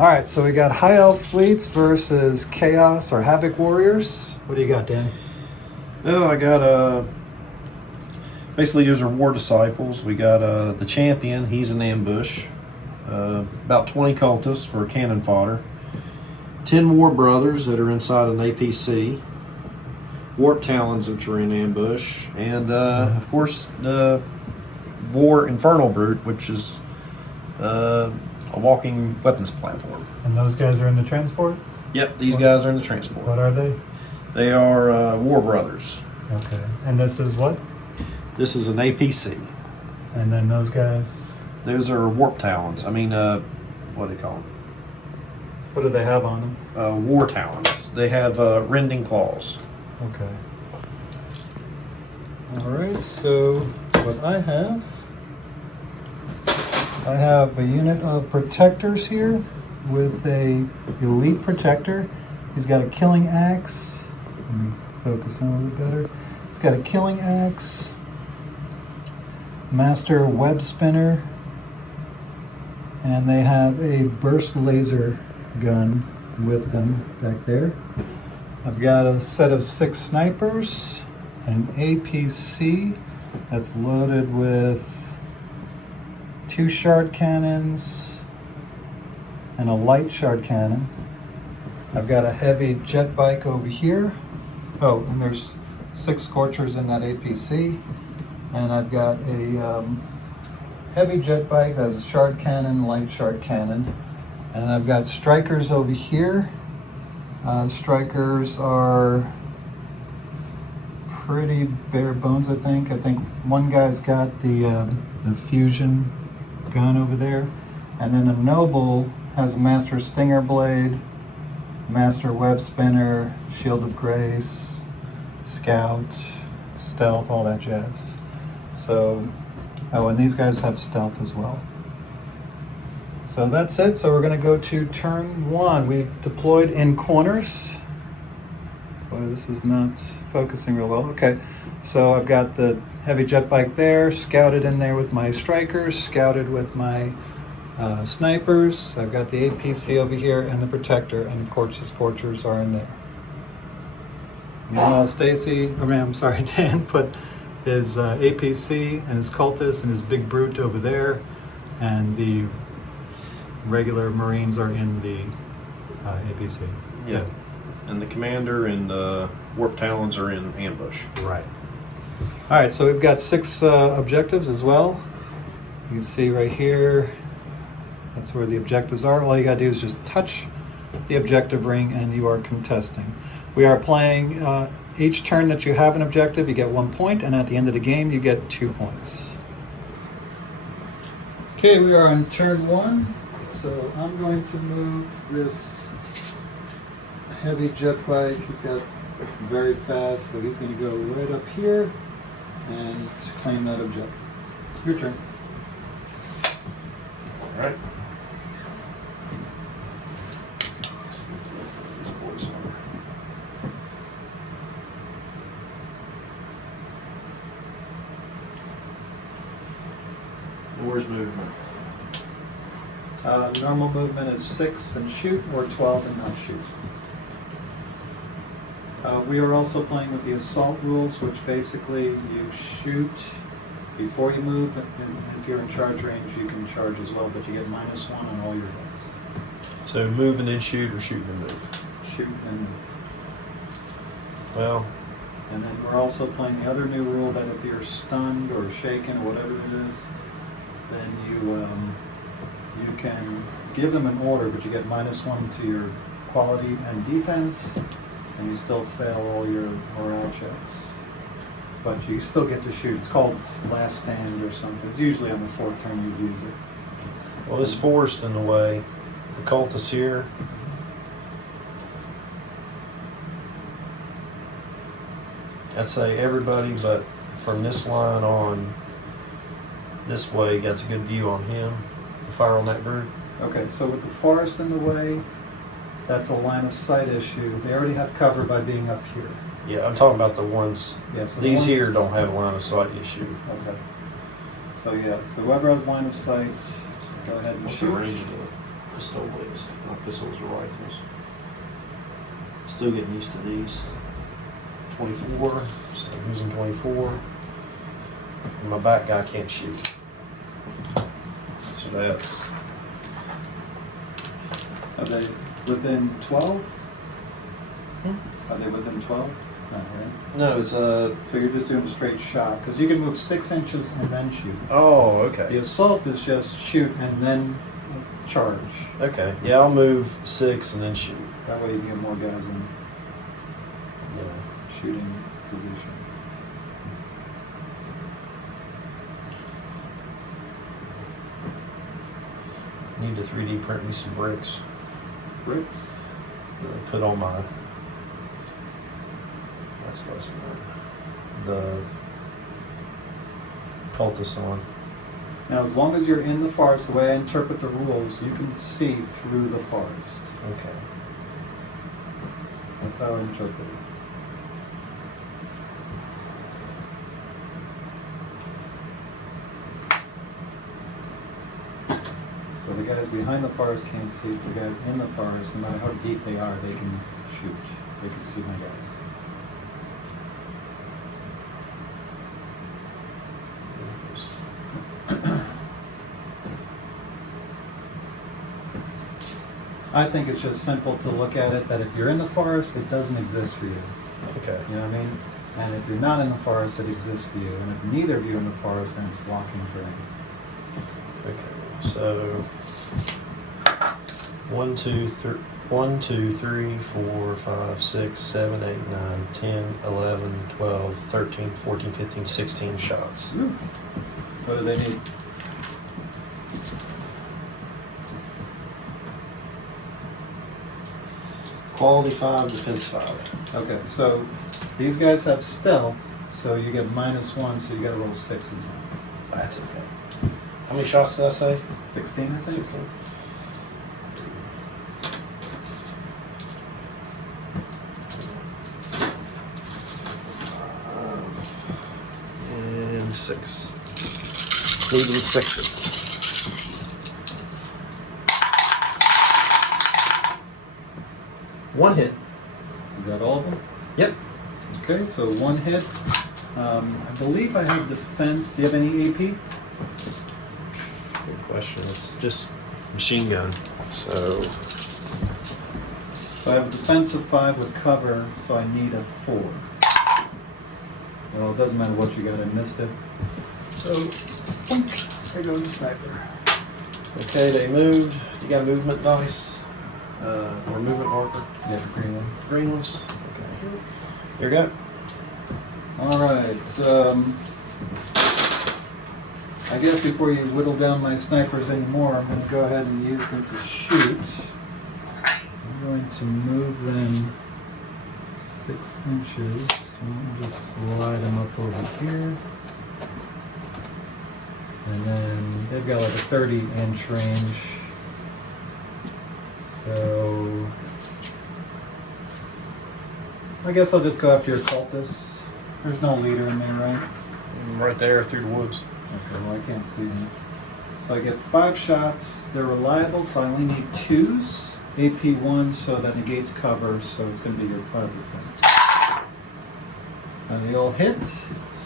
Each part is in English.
All right, so we got High Elf Fleets versus Chaos or Havoc Warriors. What do you got, Dan? Oh, I got basically these are war disciples. We got the champion. He's an ambush. About 20 cultists for cannon fodder. 10 war brothers that are inside an APC. Warp talons which are in ambush, and of course the war infernal brute, which is a walking weapons platform. And those guys are in the transport? Yep, these guys are in the transport. What are they? They are war brothers. Okay. And this is what? This is an APC. And then those guys? Those are warp talons. I mean, what do they call them? What do they have on them? War talons. They have rending claws. Okay. All right, so what I have a unit of protectors here with a elite protector. He's got a killing axe. Let me focus on a little bit better. He's got a killing axe, master web spinner, and they have a burst laser gun with them back there. I've got a set of 6 snipers, an APC that's loaded with 2 shard cannons and a light shard cannon. I've got a heavy jet bike over here. Oh, and there's 6 Scorchers in that APC. And I've got a heavy jet bike that has a shard cannon, light shard cannon. And I've got strikers over here. Strikers are pretty bare bones, I think. I think one guy's got the fusion gun over there, and then a noble has a master stinger blade, master web spinner, shield of grace, scout, stealth, all that jazz. So, oh, and these guys have stealth as well. So that's it. So we're going to go to turn 1. We deployed in corners. Boy, this is not focusing real well. Okay, so I've got the heavy jet bike there, scouted in there with my strikers, scouted with my snipers. I've got the APC over here and the protector, and of course the Scorchers are in there. Meanwhile, Dan put his APC and his cultist and his big brute over there, and the regular Marines are in the APC. Yeah. And the commander and the warp talons are in ambush. Right. All right, so we've got 6 objectives as well. You can see right here, that's where the objectives are. All you gotta do is just touch the objective ring and you are contesting. We are playing each turn that you have an objective, you get 1 point, and at the end of the game, you get 2 points. Okay, we are on turn 1. So I'm going to move this heavy jet bike. He's got very fast, so he's going to go right up here and claim that objective. Your turn. All right. These boys are. Where's movement? Normal movement is 6 and shoot, or 12 and not shoot. We are also playing with the assault rules, which basically you shoot before you move, and if you're in charge range, you can charge as well, but you get -1 on all your hits. So move and then shoot, or shoot and move? Shoot and move. Well, and then we're also playing the other new rule that if you're stunned or shaken or whatever it is, then you can give them an order, but you get -1 to your quality and defense, and you still fail all your morale checks. But you still get to shoot. It's called Last Stand or something. It's usually on the 4th turn you'd use it. well, this forest in the way. The cultists here. I'd say everybody, but from this line on this way, gets a good view on him. Fire on that group. Okay, so with the forest in the way, that's a line of sight issue. They already have cover by being up here. Yeah, I'm talking about the ones. Yeah, so These here don't have a line of sight issue. Okay. So yeah, so whoever has line of sight, go ahead and What's the shoot. range of it? pistol blades, not pistols or rifles. Still getting used to these. 24, so I'm using 24. And my back guy can't shoot. So that's, Are they within 12? Are they within 12? No, right? no, it's a, So you're just doing a straight shot, because you can move 6 inches and then shoot. oh, The okay. assault is just shoot and then charge. Okay, yeah, I'll move 6 and then shoot. That way you get more guys in Yeah. shooting position. Need to 3D print me some bricks. Bricks. Put on my, that's less than that, the cultist on. Now, as long as you're in the forest, the way I interpret the rules, you can see through the forest. Okay. That's how I interpret it. So the guys behind the forest can't see. The guys in the forest, no matter how deep they are, they can shoot. They can see my guys. I think it's just simple to look at it that if you're in the forest, it doesn't exist for you. Okay. You know what I mean? And if you're not in the forest, it exists for you. And if neither of you are in the forest, then it's blocking terrain. Okay. So 1, 2, 3, 4, 5, 6, 7, 8, 9, 10, 11, 12, 13, 14, 15, 16 shots. What do they need? Quality 5, defense 5. Okay, so these guys have stealth, so you get -1, so you gotta roll 6s. That's okay. How many shots did I say? 16, I think? 16. And 6. Needing 6s. One hit. Is that all of them? Yep. Okay, so 1 hit. I believe I have defense. Do you have any AP? Good question. It's just machine gun. So So I have a defense of 5 with cover, so I need a 4. Well, it doesn't matter what you got, I missed it. So, there goes the sniper. okay, they moved. You got a movement dice? Or movement marker? Yeah, the green one. Green ones? Okay. Here we go. Alright, I guess before you whittle down my snipers anymore, I'm going to go ahead and use them to shoot. I'm going to move them 6 inches. So I'll just slide them up over here. And then they've got like a 30-inch range. So I guess I'll just go after your cultists. There's no leader in there, right? Right there through the woods. Okay, well I can't see him. So I get 5 shots. They're reliable, so I only need 2s. AP 1, so that negates cover, so it's going to be your 5 defense. They all hit,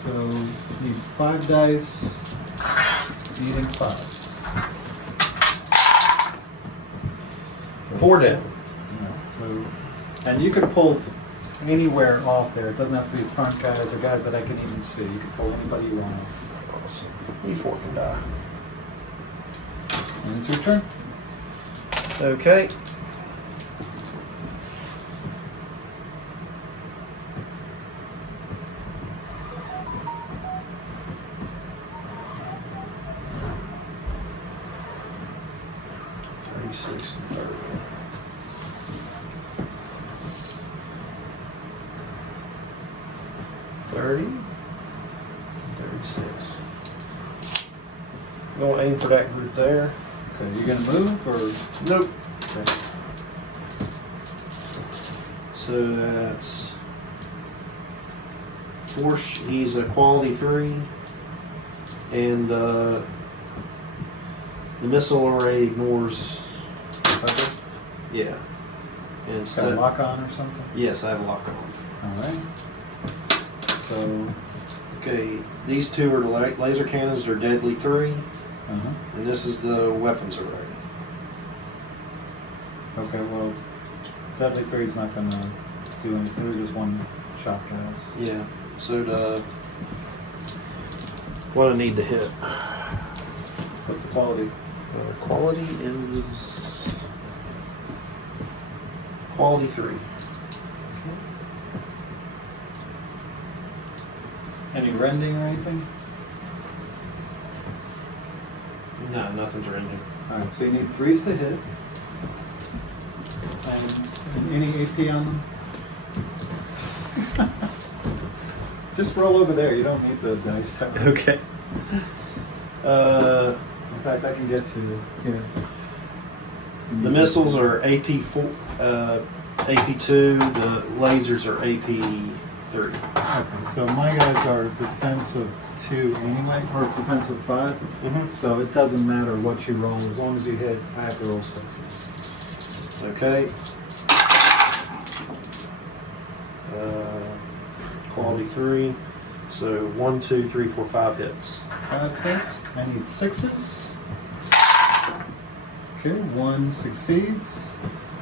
so you need 5 dice, needing 5s. 4 down. Yeah, so, and you could pull anywhere off there. It doesn't have to be front guys or guys that I can even see. You can pull anybody you want. Awesome. E4 can die. And it's your turn. Okay. Six and 30. 30, 36. I'm gonna aim for that group there. Okay, you gonna move or? Nope. Okay. So that's 4. He's a quality 3, and the missile array ignores Yeah. And It's got a lock on or something? Yes, I have a lock on. All right. So, Okay, these two are the laser cannons. They're Deadly 3, uh-huh. and this is the weapons array. Okay, well, Deadly 3 is not going to do anything. They're just one shot guys. Yeah. So what I need to hit. What's the quality? Quality is quality 3. Any rending or anything? No, nothing's rending. All right, so you need 3s to hit. And any AP on them? Just roll over there. You don't need the dice tower. Okay. In fact, I can get you here. The missiles are AP4, AP2. The lasers are AP3. Okay, so my guys are defensive 2 anyway, or defensive 5. Mm-hmm. So it doesn't matter what you roll, as long as you hit, I have to roll 6s. Okay. Quality 3. So 1, 2, 3, 4, 5 hits. 5 hits. I need 6s. Okay, 1 succeeds.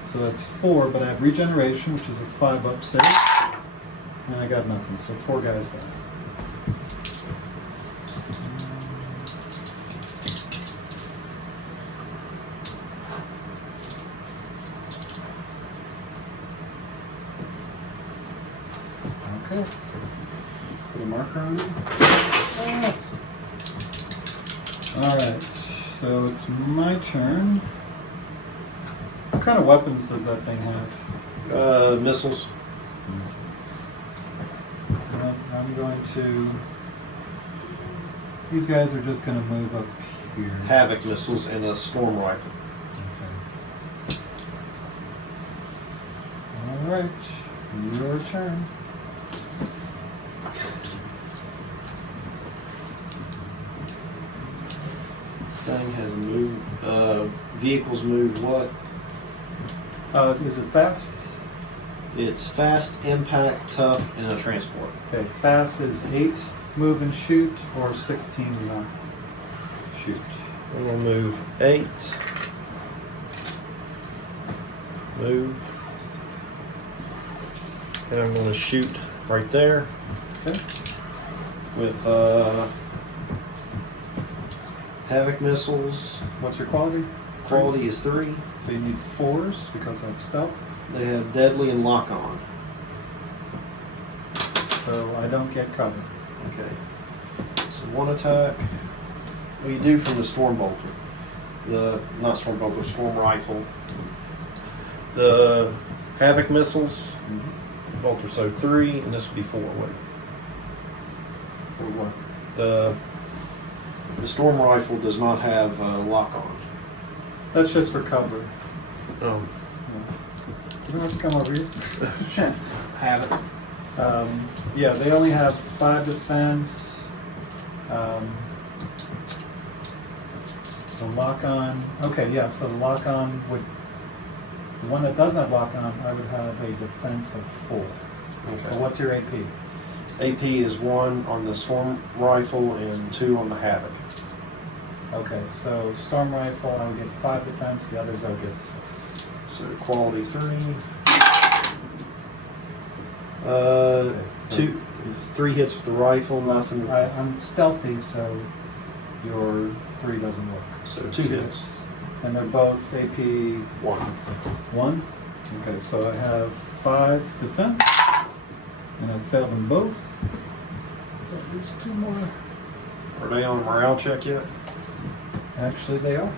So that's 4, but I have regeneration, which is a 5 up save. And I got nothing, so 4 guys die. Okay. Put a marker on it. Alright, so it's my turn. What kind of weapons does that thing have? Missiles. Well, I'm going to... These guys are just going to move up here. Havoc missiles and a storm rifle. Okay. Alright, your turn. This thing has moved. Vehicles move what? Is it fast? It's fast, impact, tough, and a transport. Okay, fast is 8 move and shoot, or 16 shoot. I'm gonna move 8. Move. And I'm gonna shoot right there Okay. with Havoc missiles. What's your quality? Quality is 3. So you need 4s because I'm stealth. They have deadly and lock on. So I don't get cover. Okay. So 1 attack. What do you do from the storm bolter? Not storm bolter, storm rifle. The Havoc missiles. Bolter, so 3, and this would be 4. Wait. Or what? The storm rifle does not have lock on. That's just for cover. Oh. You don't have to come over here. Have it. Yeah, they only have 5 defense. The lock on. Okay, yeah, so the lock on would. The one that doesn't have lock on, I would have a defense of 4. Okay. So what's your AP? AP is 1 on the storm rifle and 2 on the Havoc. Okay, so storm rifle, I would get 5 defense. The others I would get 6. So quality 3. Okay, so 3 hits with the rifle, nothing. I'm stealthy, so your 3 doesn't work. So 2 hits. And they're both AP 1. 1. Okay, so I have 5 defense, and I failed them both. So there's 2 more. Are they on a morale check yet? Actually, they are.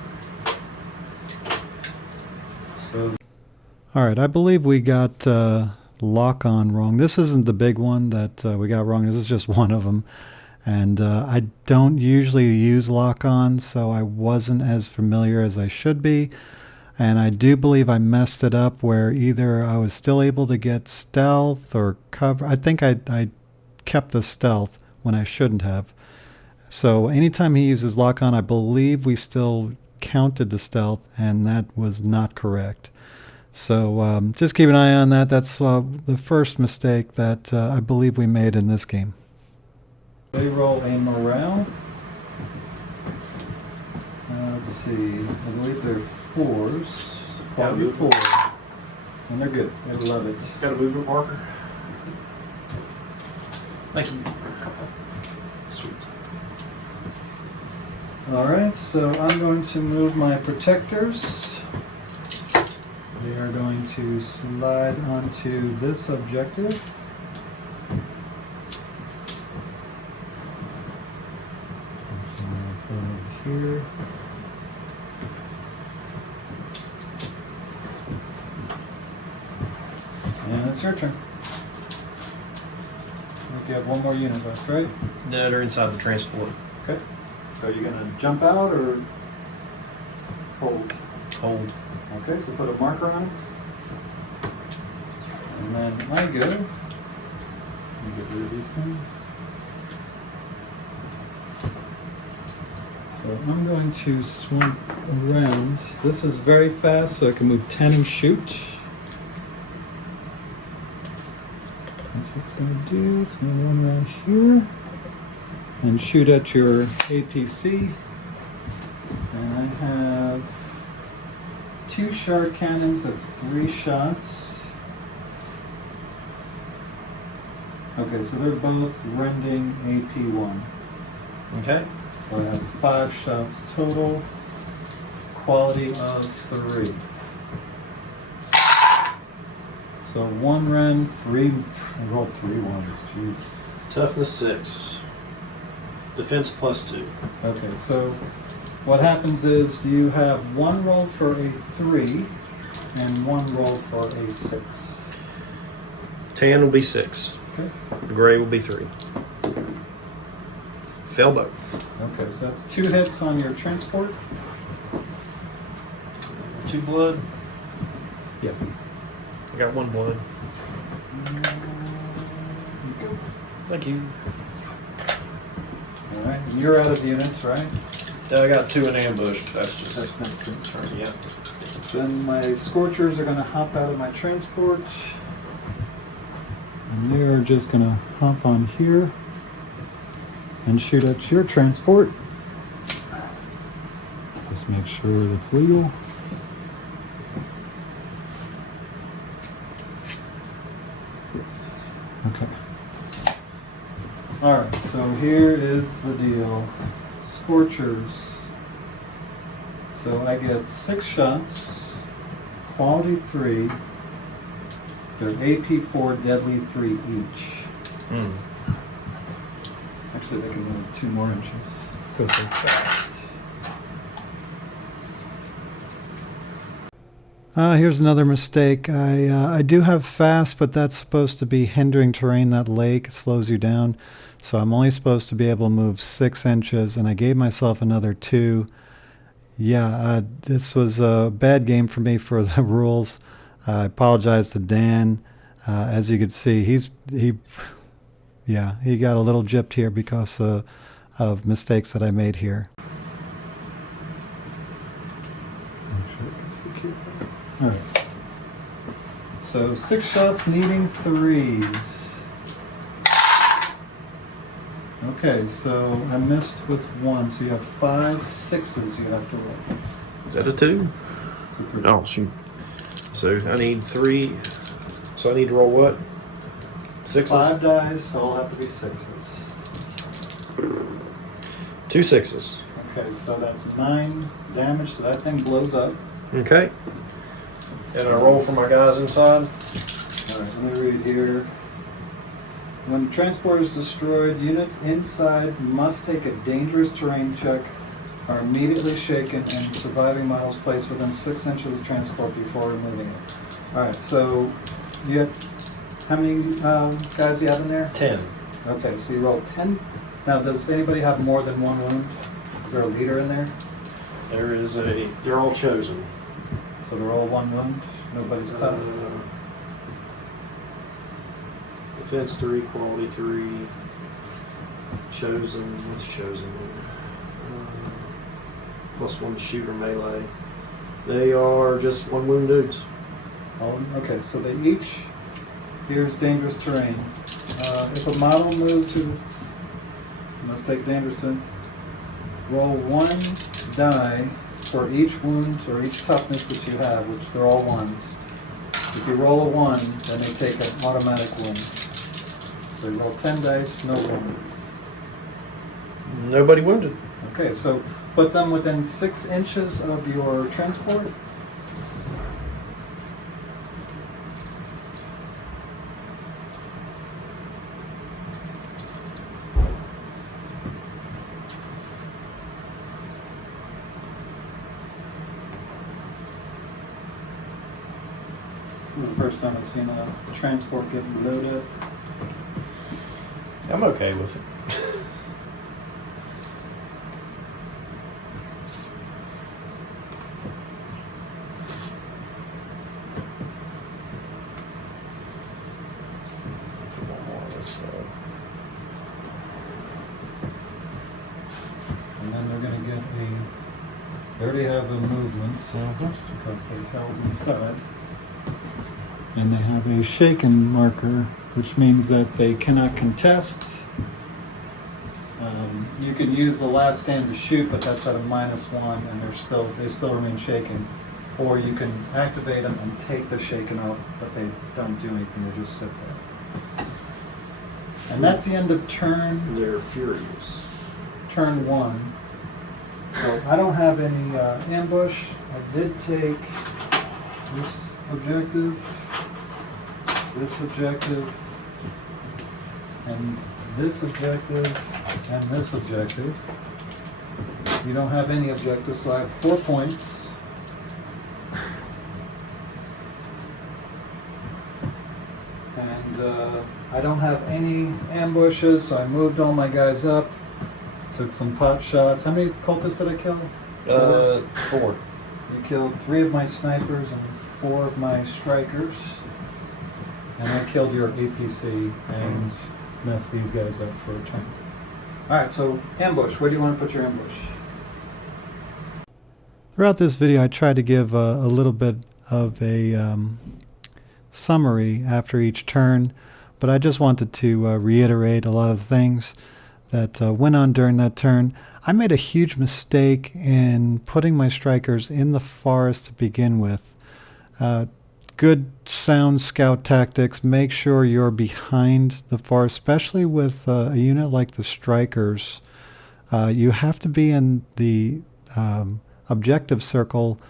So, all right, I believe we got lock on wrong. This isn't the big one that we got wrong. This is just one of them. And I don't usually use lock on, so I wasn't as familiar as I should be. And I do believe I messed it up where either I was still able to get stealth or cover. I think I kept the stealth when I shouldn't have. So anytime he uses lock on, I believe we still counted the stealth, and that was not correct. So just keep an eye on that. That's the first mistake that I believe we made in this game. They roll a morale. Let's see. I believe they're 4s. Probably 4. And they're good. I love it. Got a movement marker? Thank you. Sweet. Alright, so I'm going to move my protectors. They are going to slide onto this objective. So I'm going to put them over here. And it's your turn. I think you have one more unit left, right? No, they're inside the transport. Okay. So you're going to jump out or hold? Hold. Okay, so put a marker on it. And then I go. Let me get rid of these things. So I'm going to swing around. This is very fast, so I can move 10 and shoot. That's what it's going to do. It's going to run around here and shoot at your APC. And I have 2 shard cannons. That's 3 shots. Okay, so they're both rending AP1. Okay. So I have 5 shots total. Quality of 3. So 1 rend, 3. I rolled 3 ones. Jeez. Toughness 6. Defense +2. Okay, so what happens is you have 1 roll for a 3 and 1 roll for a 6. Tan will be 6. Okay. Gray will be 3. Fail both. Okay, so that's 2 hits on your transport. 2 blood. Yep. I got 1 blood. Go. Thank you. All right, and you're out of units, right? I got 2 in ambush. That's just. That's next turn. Yeah. Then my Scorchers are going to hop out of my transport. And they're just going to hop on here and shoot at your transport. Just make sure that's legal. Yes. Okay. Alright, so here is the deal. Scorchers. So I get 6 shots, quality 3. They're AP4, deadly 3 each. Mm. Actually, they can move 2 more inches because they're fast. Here's another mistake. I do have fast, but that's supposed to be hindering terrain. That lake slows you down. So I'm only supposed to be able to move 6 inches, and I gave myself another 2. Yeah, this was a bad game for me for the rules. I apologize to Dan. As you can see, he got a little gypped here because of mistakes that I made here. All right. So 6 shots needing 3s. Okay, so I missed with 1, so you have 5 6s you have to roll. Is that a 2? It's a 3. Oh, shoot. So I need 3. So I need to roll what? 6s? 5 dice, so it'll have to be 6s. 2 6s. Okay, so that's 9 damage, so that thing blows up. Okay. And I roll for my guys inside. Alright, let me read here. When the transport is destroyed, units inside must take a dangerous terrain check, are immediately shaken, and surviving models placed within 6 inches of transport before removing it. Alright, so you have, how many guys you have in there? 10. Okay, so you rolled 10. Now, does anybody have more than 1 wound? Is there a leader in there? They're all chosen. So they're all 1 wound? Nobody's tough? Defense 3, quality 3. Chosen. What's chosen? +1 to shoot or melee. They are just 1 wound dudes. All of them? Okay, so they each, here's dangerous terrain. If a model moves who must take dangerous terrain, roll 1 die for each wound or each toughness that you have, which they're all 1s. If you roll a 1, then they take an automatic wound. So you roll 10 dice, no wounds. Nobody wounded. Okay, so put them within 6 inches of your transport. This is the first time I've seen a transport get loaded up. I'm okay with it. One more on this side. And then they're going to get they already have a movement because they held inside. And they have a shaken marker, which means that they cannot contest. You can use the last stand to shoot, but that's at a -1, and they still remain shaken. Or you can activate them and take the shaken off, but they don't do anything; they just sit there. And that's the end of turn. They're furious. Turn 1. So I don't have any ambush. I did take this objective, and this objective, and this objective. You don't have any objectives, so I have 4 points. And I don't have any ambushes, so I moved all my guys up, took some pot shots. How many cultists did I kill? 4. You killed 3 of my snipers and 4 of my strikers. And I killed your APC and messed these guys up for a turn. Alright, so ambush. Where do you want to put your ambush? Throughout this video, I tried to give a little bit of a summary after each turn, but I just wanted to reiterate a lot of things that went on during that turn. I made a huge mistake in putting my strikers in the forest to begin with. Good sound scout tactics, make sure you're behind the forest, especially with a unit like the strikers. You have to be in the objective circle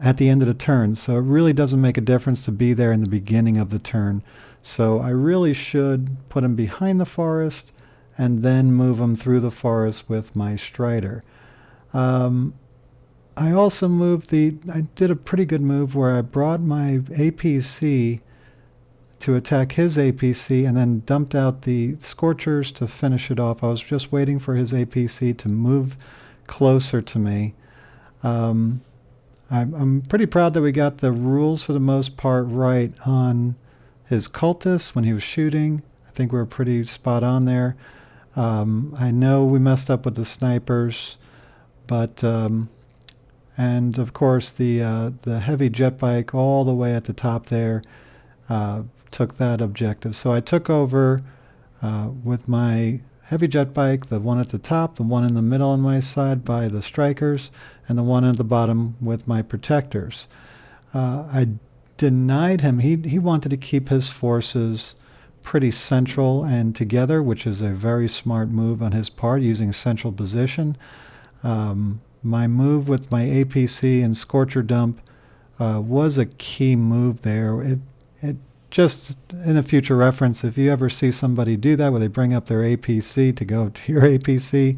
at the end of the turn, so it really doesn't make a difference to be there in the beginning of the turn. So I really should put them behind the forest and then move them through the forest with my Strider. I also I did a pretty good move where I brought my APC to attack his APC and then dumped out the Scorchers to finish it off. I was just waiting for his APC to move closer to me. I'm pretty proud that we got the rules for the most part right on his cultists when he was shooting. I think we were pretty spot on there. I know we messed up with the snipers, but and of course the heavy jet bike all the way at the top there took that objective. So I took over with my heavy jet bike, the one at the top, the one in the middle on my side by the strikers, and the one at the bottom with my protectors. I denied him. He wanted to keep his forces pretty central and together, which is a very smart move on his part, using central position. My move with my APC and Scorcher Dump was a key move there. It just, in a future reference, if you ever see somebody do that where they bring up their APC to go to your APC,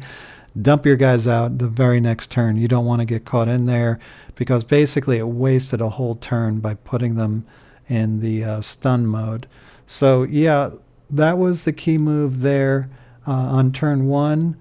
dump your guys out the very next turn. You don't want to get caught in there because basically it wasted a whole turn by putting them in the stun mode. So yeah, that was the key move there on turn 1.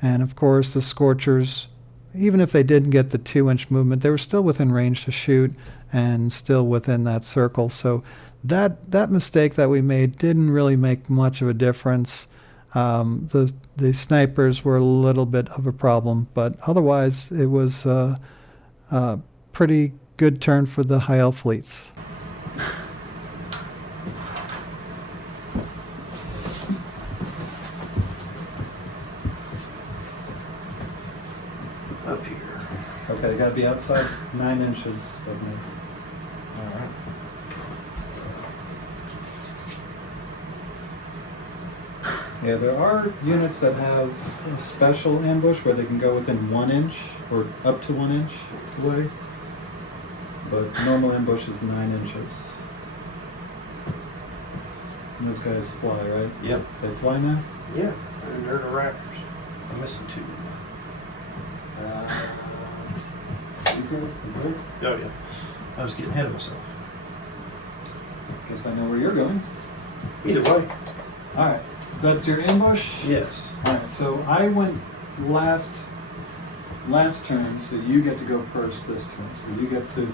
And of course the Scorchers, even if they didn't get the 2-inch movement, they were still within range to shoot and still within that circle. So that mistake that we made didn't really make much of a difference. The snipers were a little bit of a problem, but otherwise it was a pretty good turn for the High Elf fleets. Okay, gotta be outside 9 inches of me. All right. Yeah, there are units that have a special ambush where they can go within 1 inch or up to 1 inch away. But normal ambush is 9 inches. And those guys fly, right? Yep. They fly now? Yeah. And they're the Raptors. I'm missing 2. These are good. Oh yeah. I was getting ahead of myself. Guess I know where you're going. Either way. Alright, so that's your ambush? Yes. Alright, so I went last turn, so you get to go first this turn. So you get to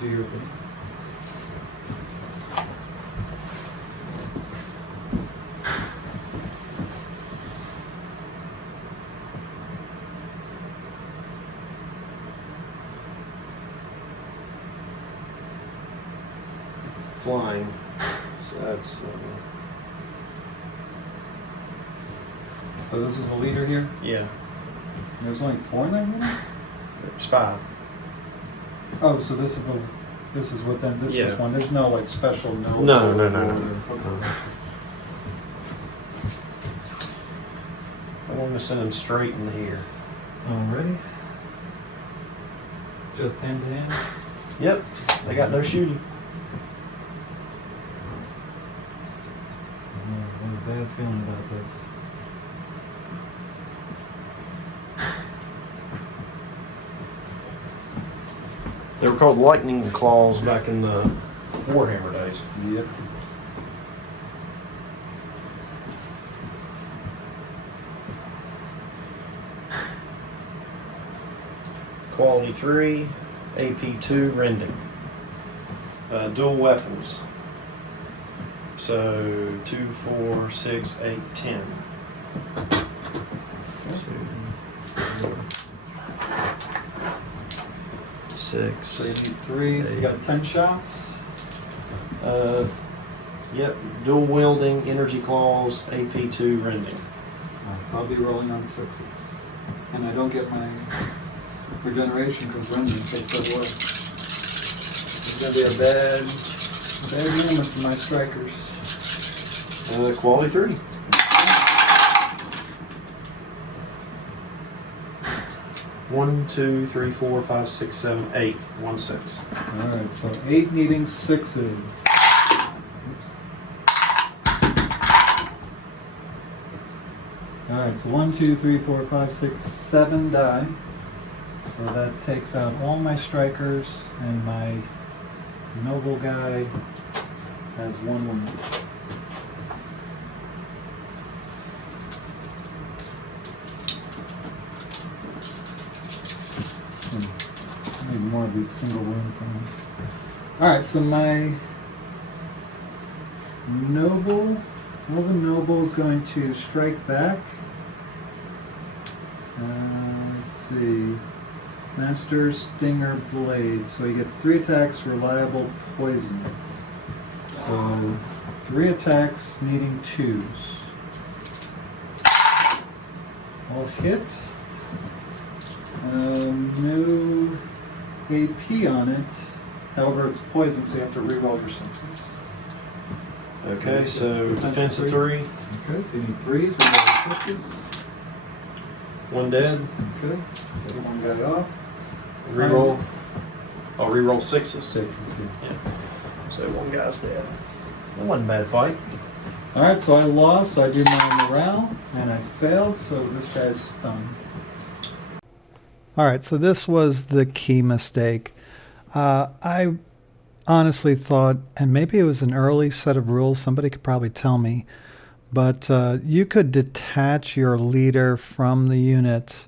do your thing. Flying. So that's So this is the leader here? yeah. There's only 4 in that unit? It's 5. Oh, so this is within this Yeah. is one. There's no like special no. No. Okay. I want to send him straight in here. Already? Just hand to hand? Yep. They got no shooting. I have a bad feeling about this. They were called lightning claws back in the Warhammer days. Yep. Quality 3, AP2 rending. Dual weapons. So 2, 4, 6, 8, 10. 6. So you need 3, so you got 10 shots. Yep. Dual wielding, energy claws, AP2 rending. Alright, so I'll be rolling on 6s. And I don't get my regeneration because rending takes that away. It's gonna be a bad moment for my strikers. Quality 3. One, 2, 3, 4, 5, 6, 7, 8. 1, 6. Alright, so 8 needing 6s. Oops. Alright, so 1, 2, 3, 4, 5, 6, 7 die. So that takes out all my strikers, and my noble guy has 1 wound. I need more of these single wound things. Alright, so my Elven Noble is going to strike back. Let's see. Master Stinger Blade. So he gets 3 attacks, reliable poison. So 3 attacks needing 2s. All hit. No AP on it. However, it's poison, so you have to reroll your senses. Okay, so defensive 3. Okay, so you need 3s, reroll your 6s. 1 dead. Okay, get 1 guy off. Reroll. I'll reroll 6s. 6s, yeah. So 1 guy's dead. That wasn't a bad fight. Alright, so I lost, so I do my morale, and I failed, so this guy's stunned. Alright, so this was the key mistake. I honestly thought, and maybe it was an early set of rules, somebody could probably tell me, but you could detach your leader from the unit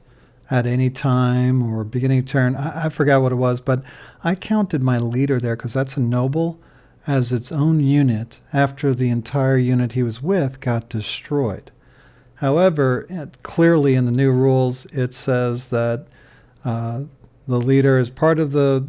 at any time or beginning of turn. I forgot what it was, but I counted my leader there because that's a noble as its own unit after the entire unit he was with got destroyed. However, clearly in the new rules, it says that the leader is part of the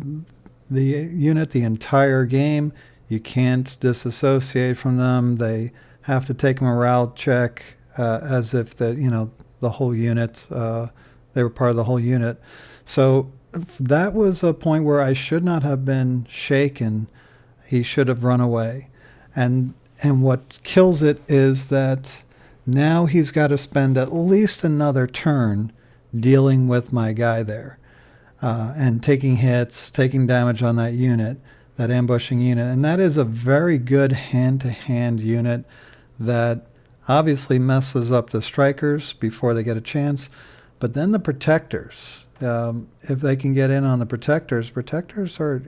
unit the entire game. You can't disassociate from them. They have to take a morale check as if the whole unit, they were part of the whole unit. So that was a point where I should not have been shaken. He should have run away. And what kills it is that now he's got to spend at least another turn dealing with my guy there, and taking hits, taking damage on that unit, that ambushing unit. And that is a very good hand-to-hand unit that obviously messes up the strikers before they get a chance. But then the protectors, if they can get in on the protectors are,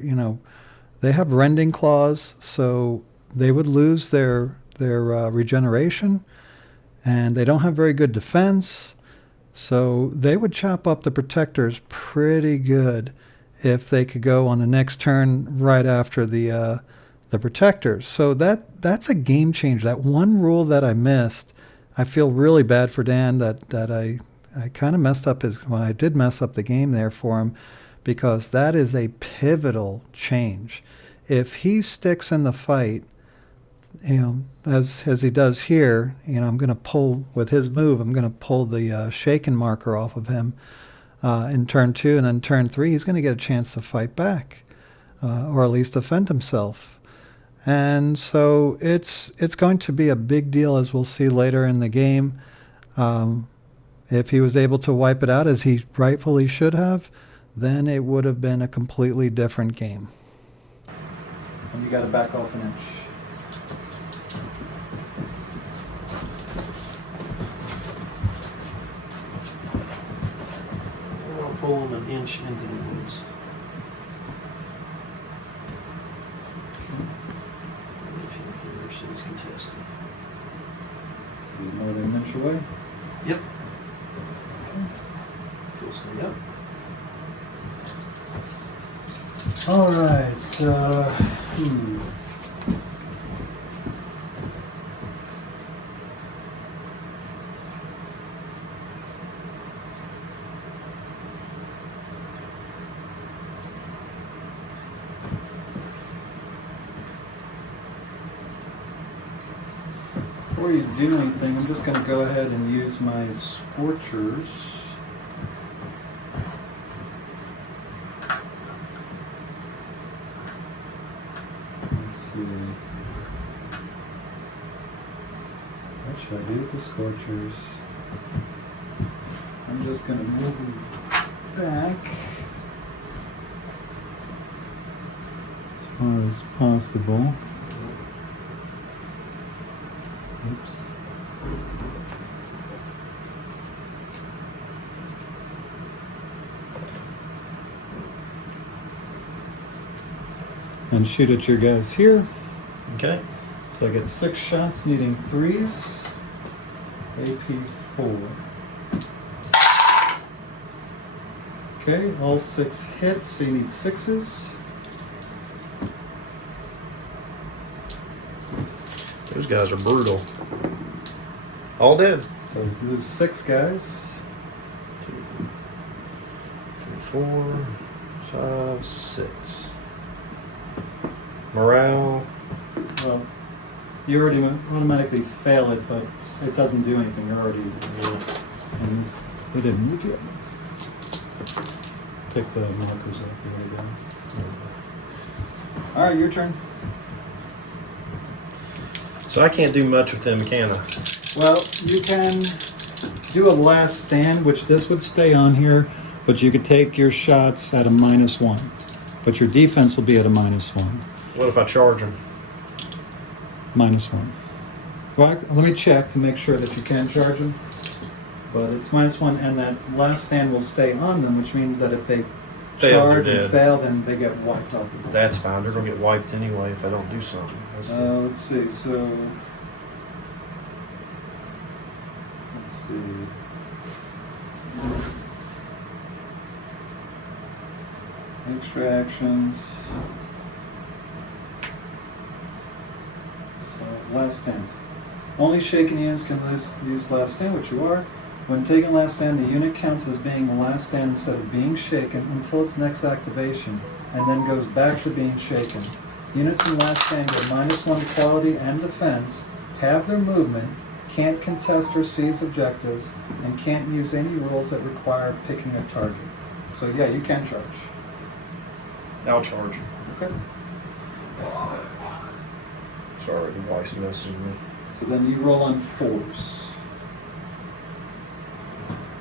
they have rending claws, so they would lose their regeneration, and they don't have very good defense, so they would chop up the protectors pretty good if they could go on the next turn right after the protectors. So that's a game changer. That one rule that I missed, I feel really bad for Dan that I kind of messed up I did mess up the game there for him, because that is a pivotal change. If he sticks in the fight, as he does here, I'm going to pull with his move. I'm going to pull the shaken marker off of him in turn 2, and then turn 3, he's going to get a chance to fight back, or at least defend himself. And so it's going to be a big deal, as we'll see later in the game. If he was able to wipe it out, as he rightfully should have, then it would have been a completely different game. And you got to back off an inch. I'll pull him an inch into the woods. If you hear, so he's contested. So more than an inch away? Yep. Full stay up. All right. Before you do anything, I'm just going to go ahead and use my Scorchers. What should I do with the Scorchers? I'm just going to move them back as far as possible. Oops. And shoot at your guys here. Okay. So I get 6 shots needing 3s. AP 4. Okay, all 6 hits, so you need 6s. Those guys are brutal. All dead. So we lose 6 guys. 2, 3, 4, 5, 6. Morale. Well, you already automatically fail it, but it doesn't do anything. You're already in this. They didn't move yet. Take the markers off the other guys. All right, your turn. So I can't do much with them, can I? Well, you can do a last stand, which this would stay on here, but you could take your shots at a -1. But your defense will be at a -1. What if I charge them? -1. Well, let me check to make sure that you can charge them. But it's -1, and that last stand will stay on them, which means that if they charge and fail, then they get wiped off the board. That's fine. They're going to get wiped anyway if I don't do something. That's fine. Let's see. So, let's see. Extra actions. So, last stand. Only shaken units can use last stand, which you are. When taking last stand, the unit counts as being last stand instead of being shaken until its next activation, and then goes back to being shaken. Units in last stand get -1 quality and defense, have their movement, can't contest or seize objectives, and can't use any rules that require picking a target. So yeah, you can charge. I'll charge. Okay. Sorry, the wife's messaging me. So then you roll on 4s.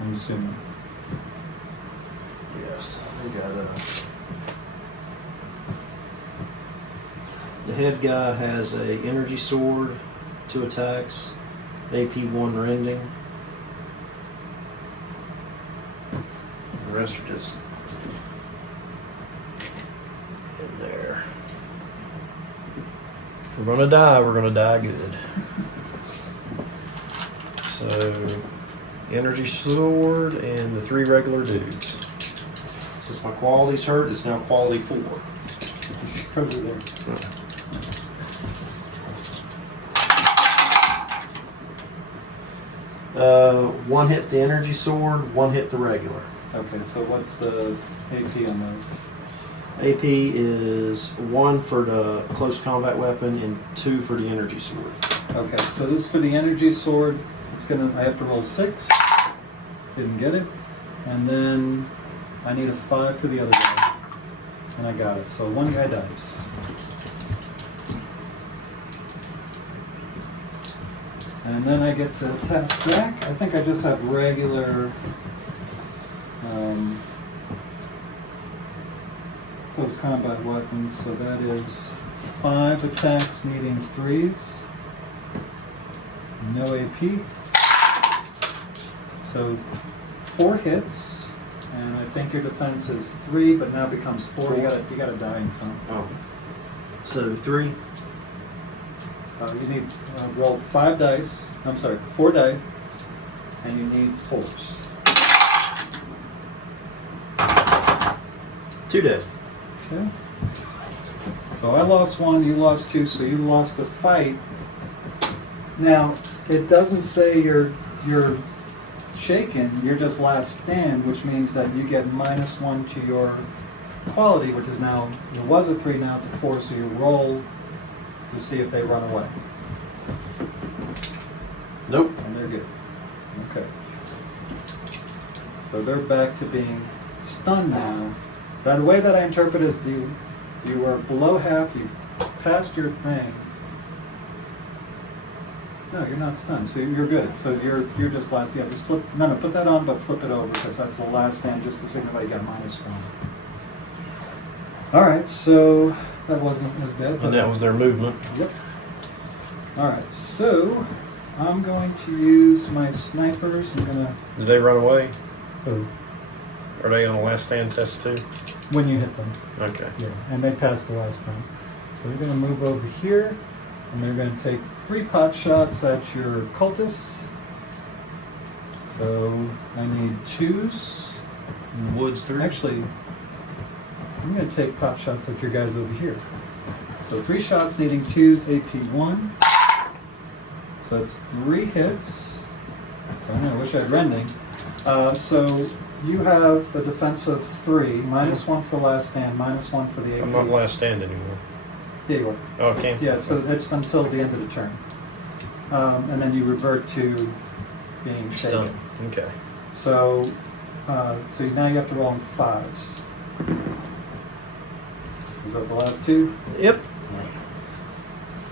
I'm assuming. Yes, they got the head guy has a energy sword, 2 attacks, AP 1 rending. The rest are just in there. If we're gonna die, we're gonna die good. So, energy sword and the 3 regular dudes. Since my quality's hurt, it's now quality 4. Probably there. One hit the energy sword, 1 hit the regular. Okay, so what's the AP on those? AP is 1 for the close combat weapon and 2 for the energy sword. Okay, so this is for the energy sword. I have to roll 6. Didn't get it. And then I need a 5 for the other guy. And I got it. So 1 guy dies. And then I get to attack back. I think I just have regular close combat weapons. So that is 5 attacks needing 3s. No AP. So 4 hits. And I think your defense is 3, but now becomes 4. You got to die in front. Oh. So 3. You need roll 5 dice. I'm sorry, 4 die, and you need 4s. 2 dead. Okay. So I lost 1, you lost 2, so you lost the fight. Now it doesn't say you're shaken. You're just last stand, which means that you get -1 to your quality, which is now, it was a 3, now it's a 4. So you roll to see if they run away. Nope. And they're good. Okay. So they're back to being stunned now. So the way that I interpret is you were below half, you've passed your thing. No, you're not stunned, so you're good. So you're just last, yeah, just flip, no, put that on, but flip it over, because that's the last stand, just to signify you got -1. All right, so that wasn't as bad. And that was their movement. Yep. All right, so I'm going to use my snipers. I'm gonna. Did they run away? Oh, Are they on the last stand test too? when you hit them. Okay. Yeah, and they passed the last time. So they're gonna move over here, and they're gonna take 3 pot shots at your cultists. So I need 2s. In the woods 3. Actually, I'm going to take pot shots at your guys over here. So 3 shots needing 2s, AP 1. So that's 3 hits. Oh no, I wish I had rending. So you have a defense of 3, -1 for last stand, -1 for the AP. I'm not last stand anymore. There you are. Oh, I can't. Yeah, so that's until the end of the turn. And then you revert to being shaken. Stunned. Okay. So now you have to roll in 5s. Is that the last 2? Yep.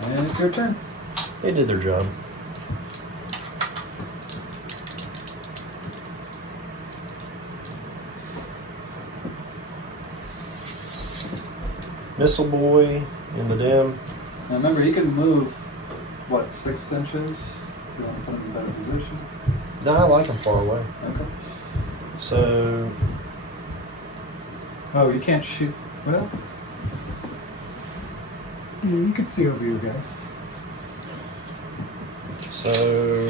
And it's your turn. They did their job. Missile boy in the dim. Now remember, he can move, what, 6 inches? You want to put him in a better position? No, I like them far away. Okay. So Oh, you can't shoot. Well, you can see over you guys. So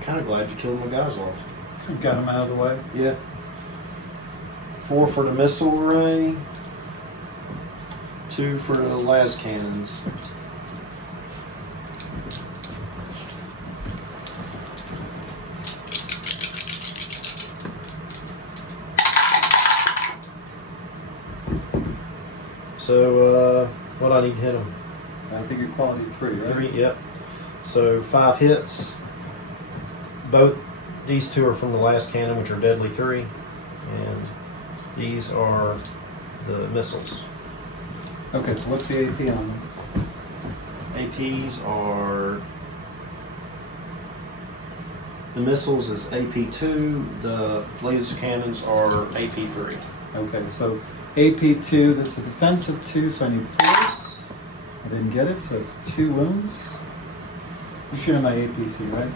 kind of glad you killed my guys off. Got him out of the way. Yeah. 4 for the missile array. 2 for the las cannons. So what I need to hit them? I think you're quality 3, right? 3. Yep. So 5 hits. Both these two are from the last cannon, which are Deadly 3, and these are the missiles. Okay, so what's the AP on them? APs are, the missiles is AP2, the laser cannons are AP3. Okay, so AP2, that's a defensive 2, so I need force. I didn't get it, so it's 2 wounds. I'm shooting my APC, right?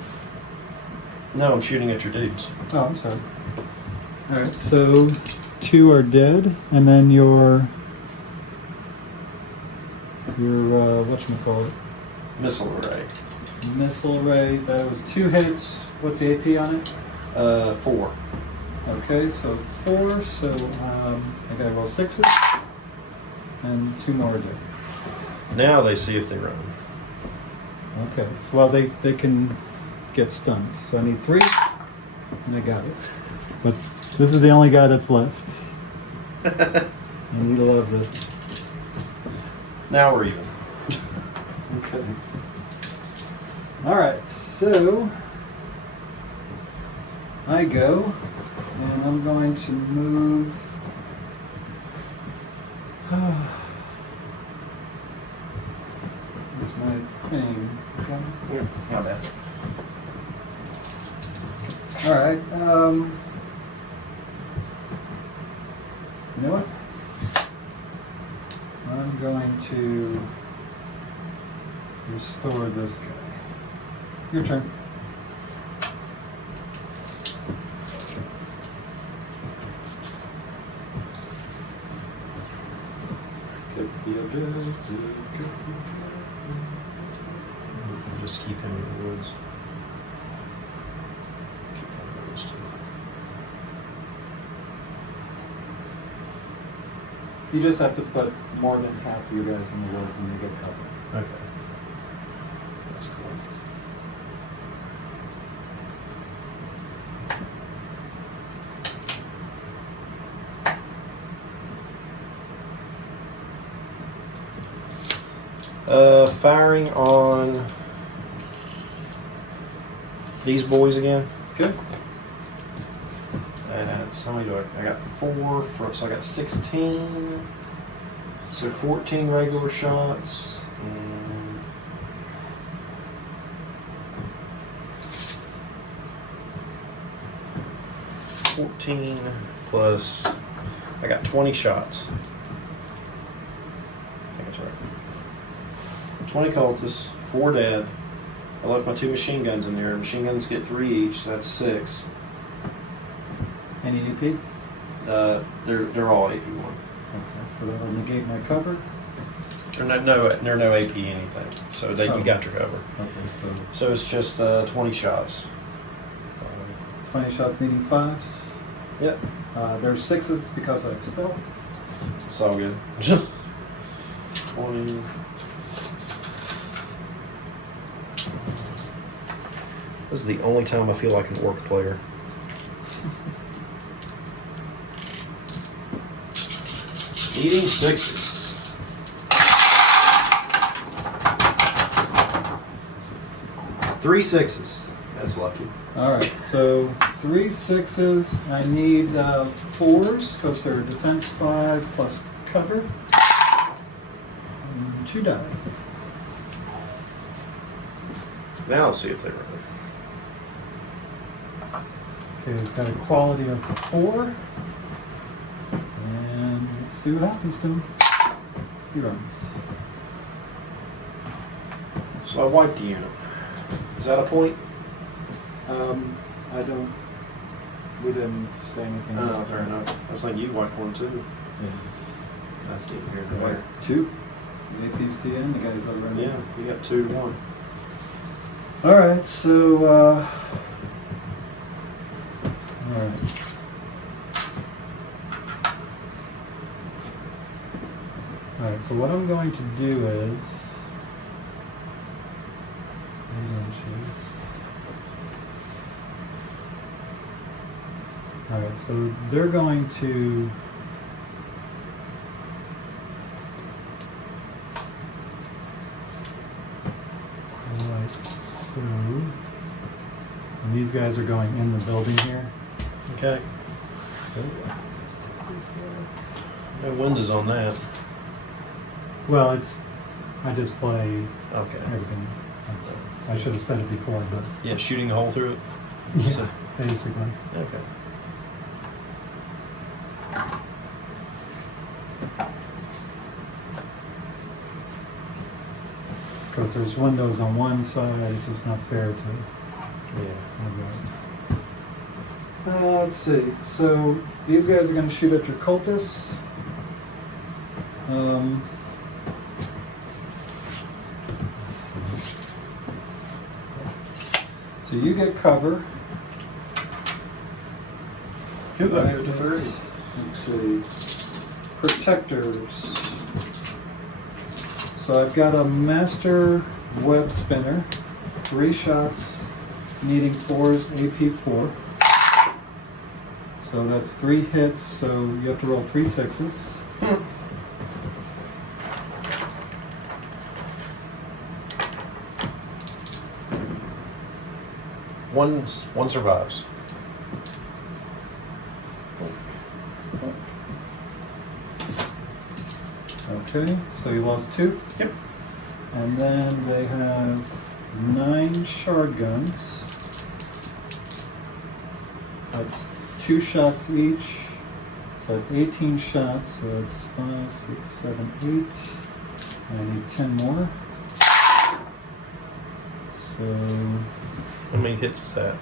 No, I'm shooting at your dudes. Oh, I'm sorry. Alright, so 2 are dead, and then your whatchamacallit? Missile array. Missile ray, that was 2 hits. What's the AP on it? 4. Okay, so 4, so I gotta roll 6s, and 2 more are dead. Now they see if they run. Okay, so well they can get stunned, so I need 3, and I got it. But this is the only guy that's left, and he loves it. Now we're even. Okay. All right, so I go, and I'm going to move. Where's my thing? Here, my bad. All right. You know what? I'm going to restore this guy. Your turn. Get the objective. We can just keep him in the woods. Keep him in the woods too. You just have to put more than half of you guys in the woods and they get covered. Okay. That's cool. Firing on these boys again. Good. So how many do I got 4, so I got 16. So 14 regular shots and 14 plus, I got 20 shots. I think that's right. 20 cultists, 4 dead. I left my 2 machine guns in there. Machine guns get 3 each, so that's 6. Any AP? They're all AP1. Okay, so that'll negate my cover. They're no AP anything, so you got your cover. Okay, So it's just 20 shots. 20 shots needing 5s. Yep, There's 6s because I have stealth. it's all good. 20. This is the only time I feel like an orc player. Eating 6s. Three 6s. That's lucky. All right, so 3 6s. I need 4s because they're defense 5 plus cover. 2 die. Now let's see if they run. Okay, it's got a quality of 4. And let's see what happens to him. He runs. So I wiped the unit. Is that a point? I don't. We didn't say anything. Oh, fair enough. I was thinking you wiped one too. Yeah. That's neither here I nor there. wiped 2. The APCN, the guys that run. Yeah, you got 2 to 1. All right, so. All right. All right, so what I'm going to do is 8 inches. All right, so they're going to like these guys are going in the building here. Okay. No windows on that. Well, I just play Okay. everything. I should have said it before, but Yeah, shooting a hole through it. yeah, So- basically. Okay. Because there's windows on one side, it's just not fair to Yeah. have that. Let's see. So these guys are going to shoot at your cultists. So you get cover. Good. Right, Go to 30. Let's see. Protectors. So I've got a master web spinner. 3 shots, needing 4s, AP4. So that's 3 hits, so you have to roll 3 6s. One survives. Okay, so you lost 2. Yep. And then they have 9 shard guns. That's 2 shots each. So that's 18 shots. So it's 5, 6, 7, 8. And I need 10 more. So How many hits is that?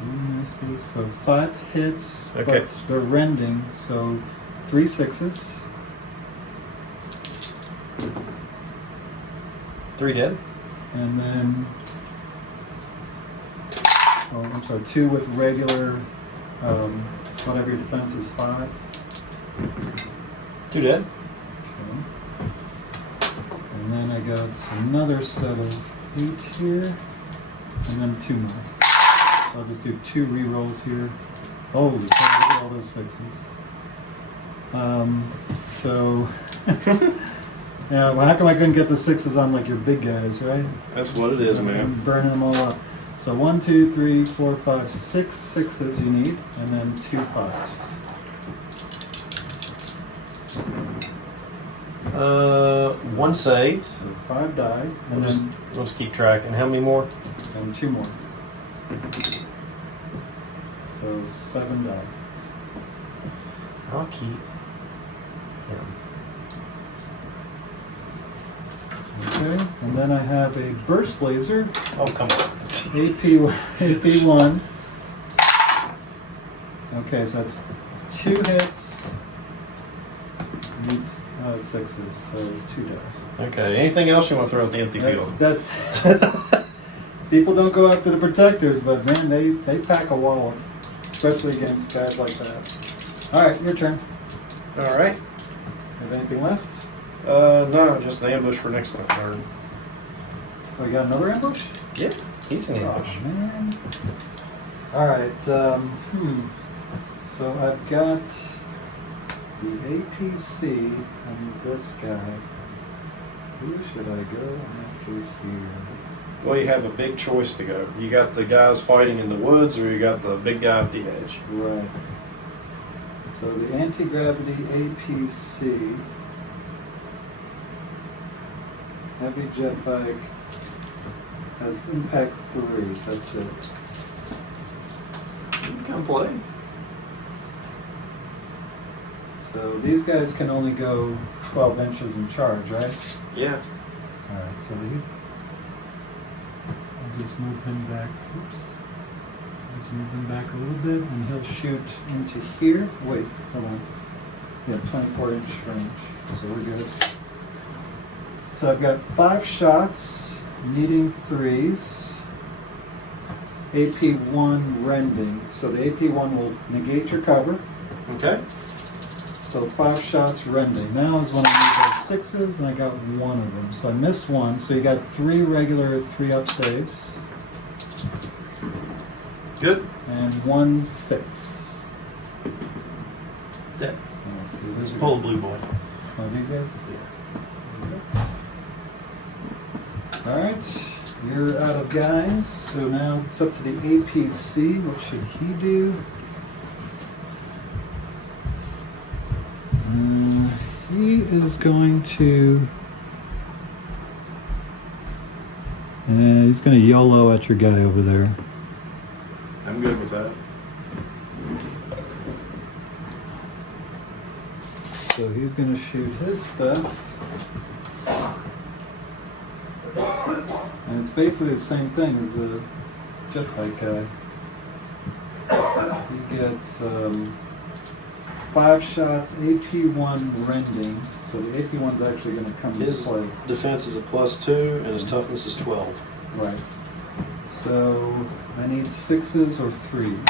3 misses. So 5 hits, Okay. but they're rending. So 3 6s. 3 dead? And then, oh, I'm sorry, 2 with regular, whatever your defense is, 5. 2 dead? Okay. And then I got another set of 8 here, and then 2 more. So I'll just do 2 re-rolls here. Holy cow, all those 6s. So, yeah, well, how come I couldn't get the 6s on like your big guys, right? That's what it is, I'm man. burning them all up. So 1, 2, 3, 4, 5, 6 6s you need, and then 2 5s. 1 saved. So 5 die, and We'll then just keep track. And how many more? 2 more. So 7 die. I'll keep him. Okay, and then I have a burst laser, Oh, come on. AP1. Okay, so that's 2 hits. Needs 6s, so 2 die. Okay. Anything else you want to throw at the empty field? That's people don't go after the protectors, but man, they pack a wallop, especially against guys like that. All right, your turn. All right. Have anything left? No, just an ambush for next turn. Oh, you got another ambush? Yeah, he's an ambush. Oh man. All right. So I've got the APC and this guy. Who should I go after here? Well, you have a big choice to go. You got the guys fighting in the woods, or you got the big guy at the edge. Right. So the anti-gravity APC, heavy jet bike, has impact 3. That's it. You can come play. So these guys can only go 12 inches in charge, right? Yeah. All right. So he's. I'll just move him back. Oops. Let's move him back a little bit, and he'll shoot into here. Wait, hold on. Yeah, 24-inch range. So we're good. So I've got 5 shots, needing 3s. AP1 rending. So the AP1 will negate your cover. Okay. So 5 shots rending. Now is when I need those 6s, and I got 1 of them. So I missed 1. So you got 3 regular 3-up saves. Good. And 1 6. Dead. Let's see, Let's these pull a are- blue boy. Oh, these guys? Yeah. All right. you're out of guys, so now it's up to the APC. What should he do? He is going to... he's going to YOLO at your guy over there. I'm good with that. So he's going to shoot his stuff. And it's basically the same thing as the jetpack guy. He gets 5 shots, AP1 rending. So the AP1's actually going to come into His play. defense is a +2 and his toughness is 12. Right. So I need 6s or 3s.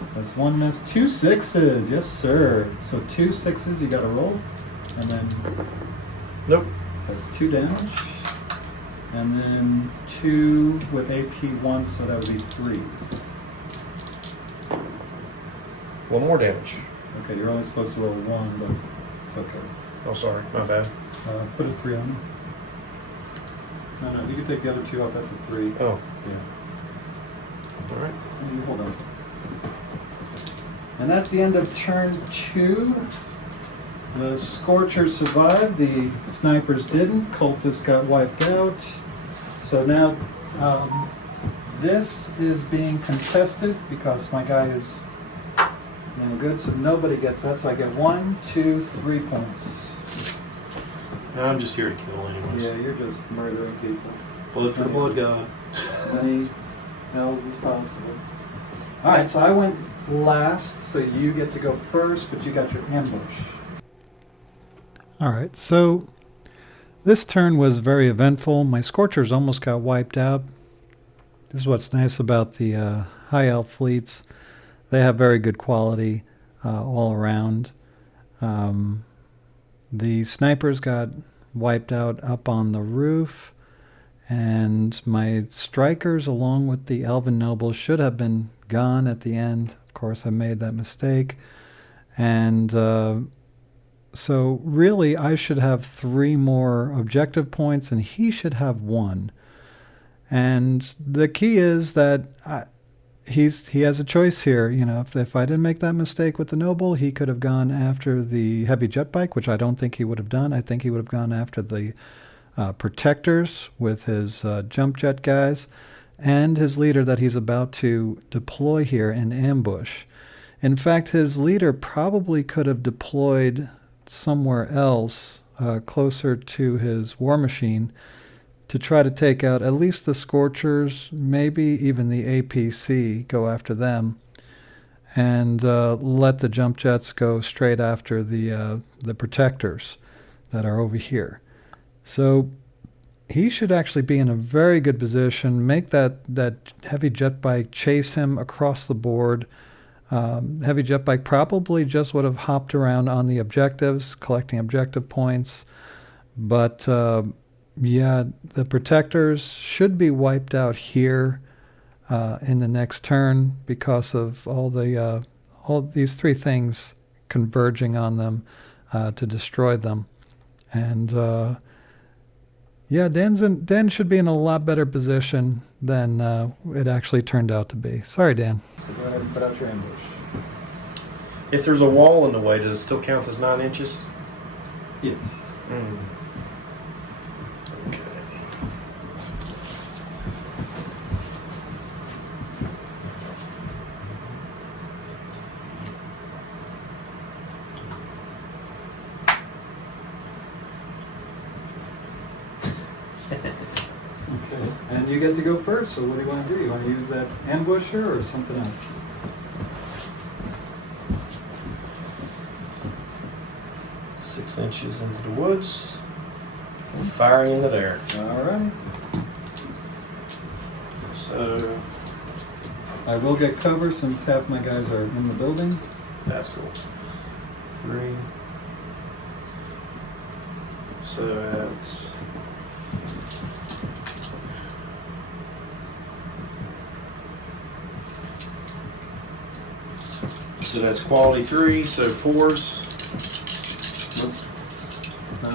So that's 1 miss, 2 6s. Yes, sir. So 2 6s you got to roll, and then Nope. so that's 2 damage, and then 2 with AP1, so that would be 3s. 1 more damage. Okay, you're only supposed to roll 1, but it's okay. Oh, sorry. My bad. Put a 3 on him. No, you can take the other 2 off. That's a 3. Oh, Yeah. all right. You hold on. And that's the end of turn 2. The Scorchers survived, the Snipers didn't. Cultists got wiped out. So now this is being contested because my guy is no good, so nobody gets that. So I get 1, 2, 3 points. No, I'm just here to kill anyways. Yeah, you're just murdering people. Blood for the blood god. As many L's as possible. Alright, so I went last, so you get to go first, but you got your ambush. Alright, so this turn was very eventful. My Scorchers almost got wiped out. This is what's nice about the High Elf fleets. They have very good quality all around. The Snipers got wiped out up on the roof, and my Strikers along with the Elven Nobles should have been gone at the end. Of course, I made that mistake. And so really I should have 3 more objective points and he should have 1. And the key is that he has a choice here. You know, if I didn't make that mistake with the Noble, he could have gone after the heavy jet bike, which I don't think he would have done. I think he would have gone after the Protectors with his jump jet guys and his leader that he's about to deploy here in ambush. In fact, his leader probably could have deployed somewhere else closer to his war machine to try to take out at least the Scorchers, maybe even the APC, go after them, and let the jump jets go straight after the Protectors that are over here. So he should actually be in a very good position, make that heavy jet bike chase him across the board. Heavy jet bike probably just would have hopped around on the objectives, collecting objective points. But yeah, the Protectors should be wiped out here in the next turn because of all these 3 things converging on them to destroy them. And yeah, Dan should be in a lot better position than it actually turned out to be. Sorry, Dan. So go ahead and put out your ambush. If there's a wall in the way, does it still count as 9 inches? Yes. Mm. Okay. Okay. And you get to go first, so what do you want to do? You want to use that ambusher or something else? Six inches into the woods. And firing into there. All right. So I will get cover since half my guys are in the building. that's cool. 3. So that's quality 3, so 4s. No.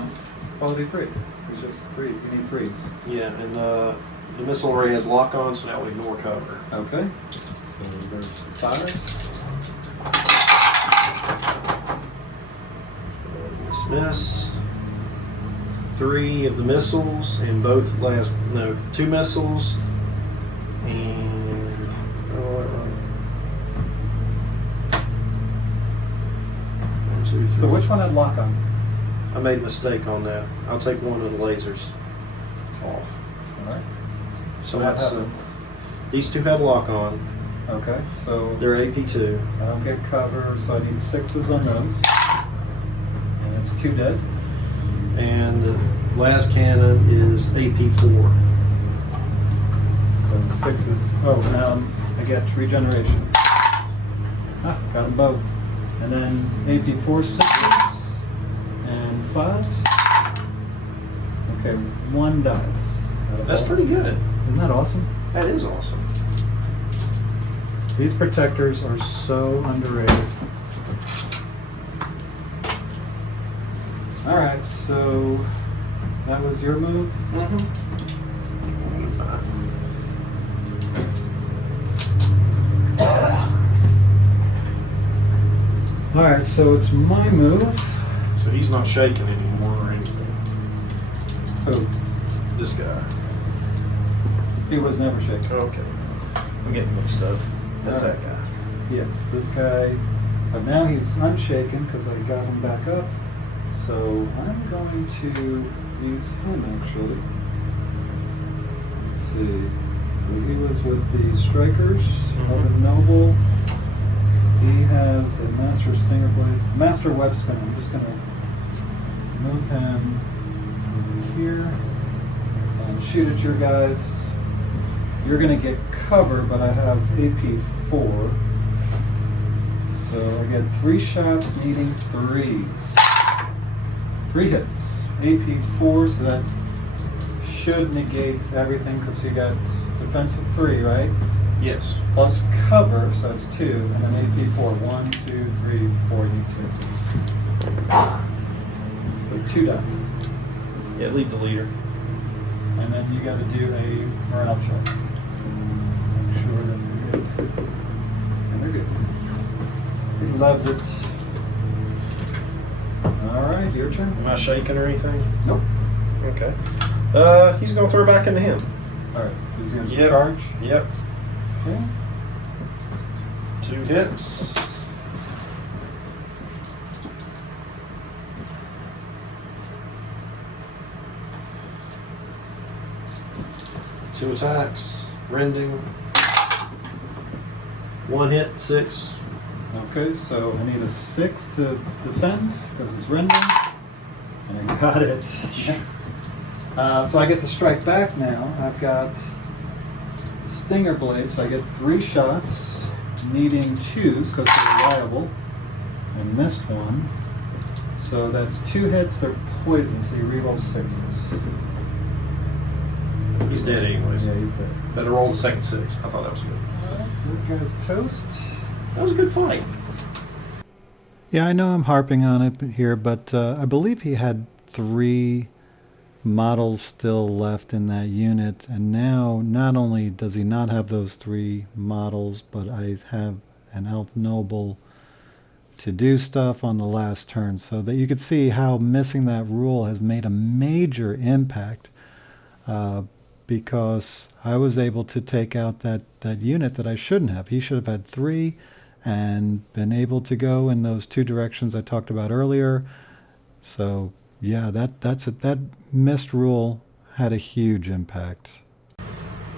Quality 3. Who's just three. You need threes. Yeah, and the missile array has lock on, so now we ignore cover. Okay. So there's fives. Miss. 3 of the missiles, and two missiles, and one, two, three. So which one had lock on? I made a mistake on that. I'll take one of the lasers off. All right. So What that's happens? these two had lock on. Okay, so They're AP2. I don't get cover, so I need sixes on those. And it's 2 dead. And the last cannon is AP4. So sixes. Oh, now I get regeneration. Ah, got them both. And then AP4 sixes and fives. Okay, 1 dies. That's pretty good. Isn't that awesome? That is awesome. These protectors are so underrated. All right, so that was your move. All right, so it's my move. So he's not shaking anymore or anything. Oh, This guy. he was never shaken. Okay. I'm getting mixed up. That's that guy. Yes, this guy. But now he's unshaken because I got him back up. So I'm going to use him actually. Let's see. So he was with the Strikers, Elvin Noble. He has a Master Stinger Blade, Master Web Spin. I'm just going to move him over here and shoot at your guys. You're going to get cover, but I have AP4. So I get 3 shots needing 3s. 3 hits. AP4, so that should negate everything because you got defensive 3, right? Yes. Plus cover, so that's 2, and then AP4. 1, 2, 3, 4, you need 6s. So 2 die. Yeah, lead the leader. And then you got to do a morale check. Make sure that you're good. And they're good. He loves it. Alright, your turn. Am I shaking or anything? Nope. Okay. He's gonna throw back into him. Alright, he's going to Yep. charge. Yep. Okay. 2 hits. 2 attacks. Rending. 1 hit, 6. Okay, so I need a 6 to defend because it's rending. And I got it. So I get to strike back now. I've got Stinger Blade, so I get 3 shots, needing 2s because they're reliable. I missed 1. So that's 2 hits, they're poison, so you reroll 6s. He's dead anyways. Yeah, he's dead. Better roll the second 6. I thought that was good. Alright, so that guy's toast. That was a good fight. Yeah, I know I'm harping on it here, but I believe he had 3 models still left in that unit, and now not only does he not have those 3 models, but I have an Elf Noble to do stuff on the last turn, so that you could see how missing that rule has made a major impact, because I was able to take out that unit that I shouldn't have. He should have had 3 and been able to go in those 2 directions I talked about earlier. So yeah, that's it. That missed rule had a huge impact.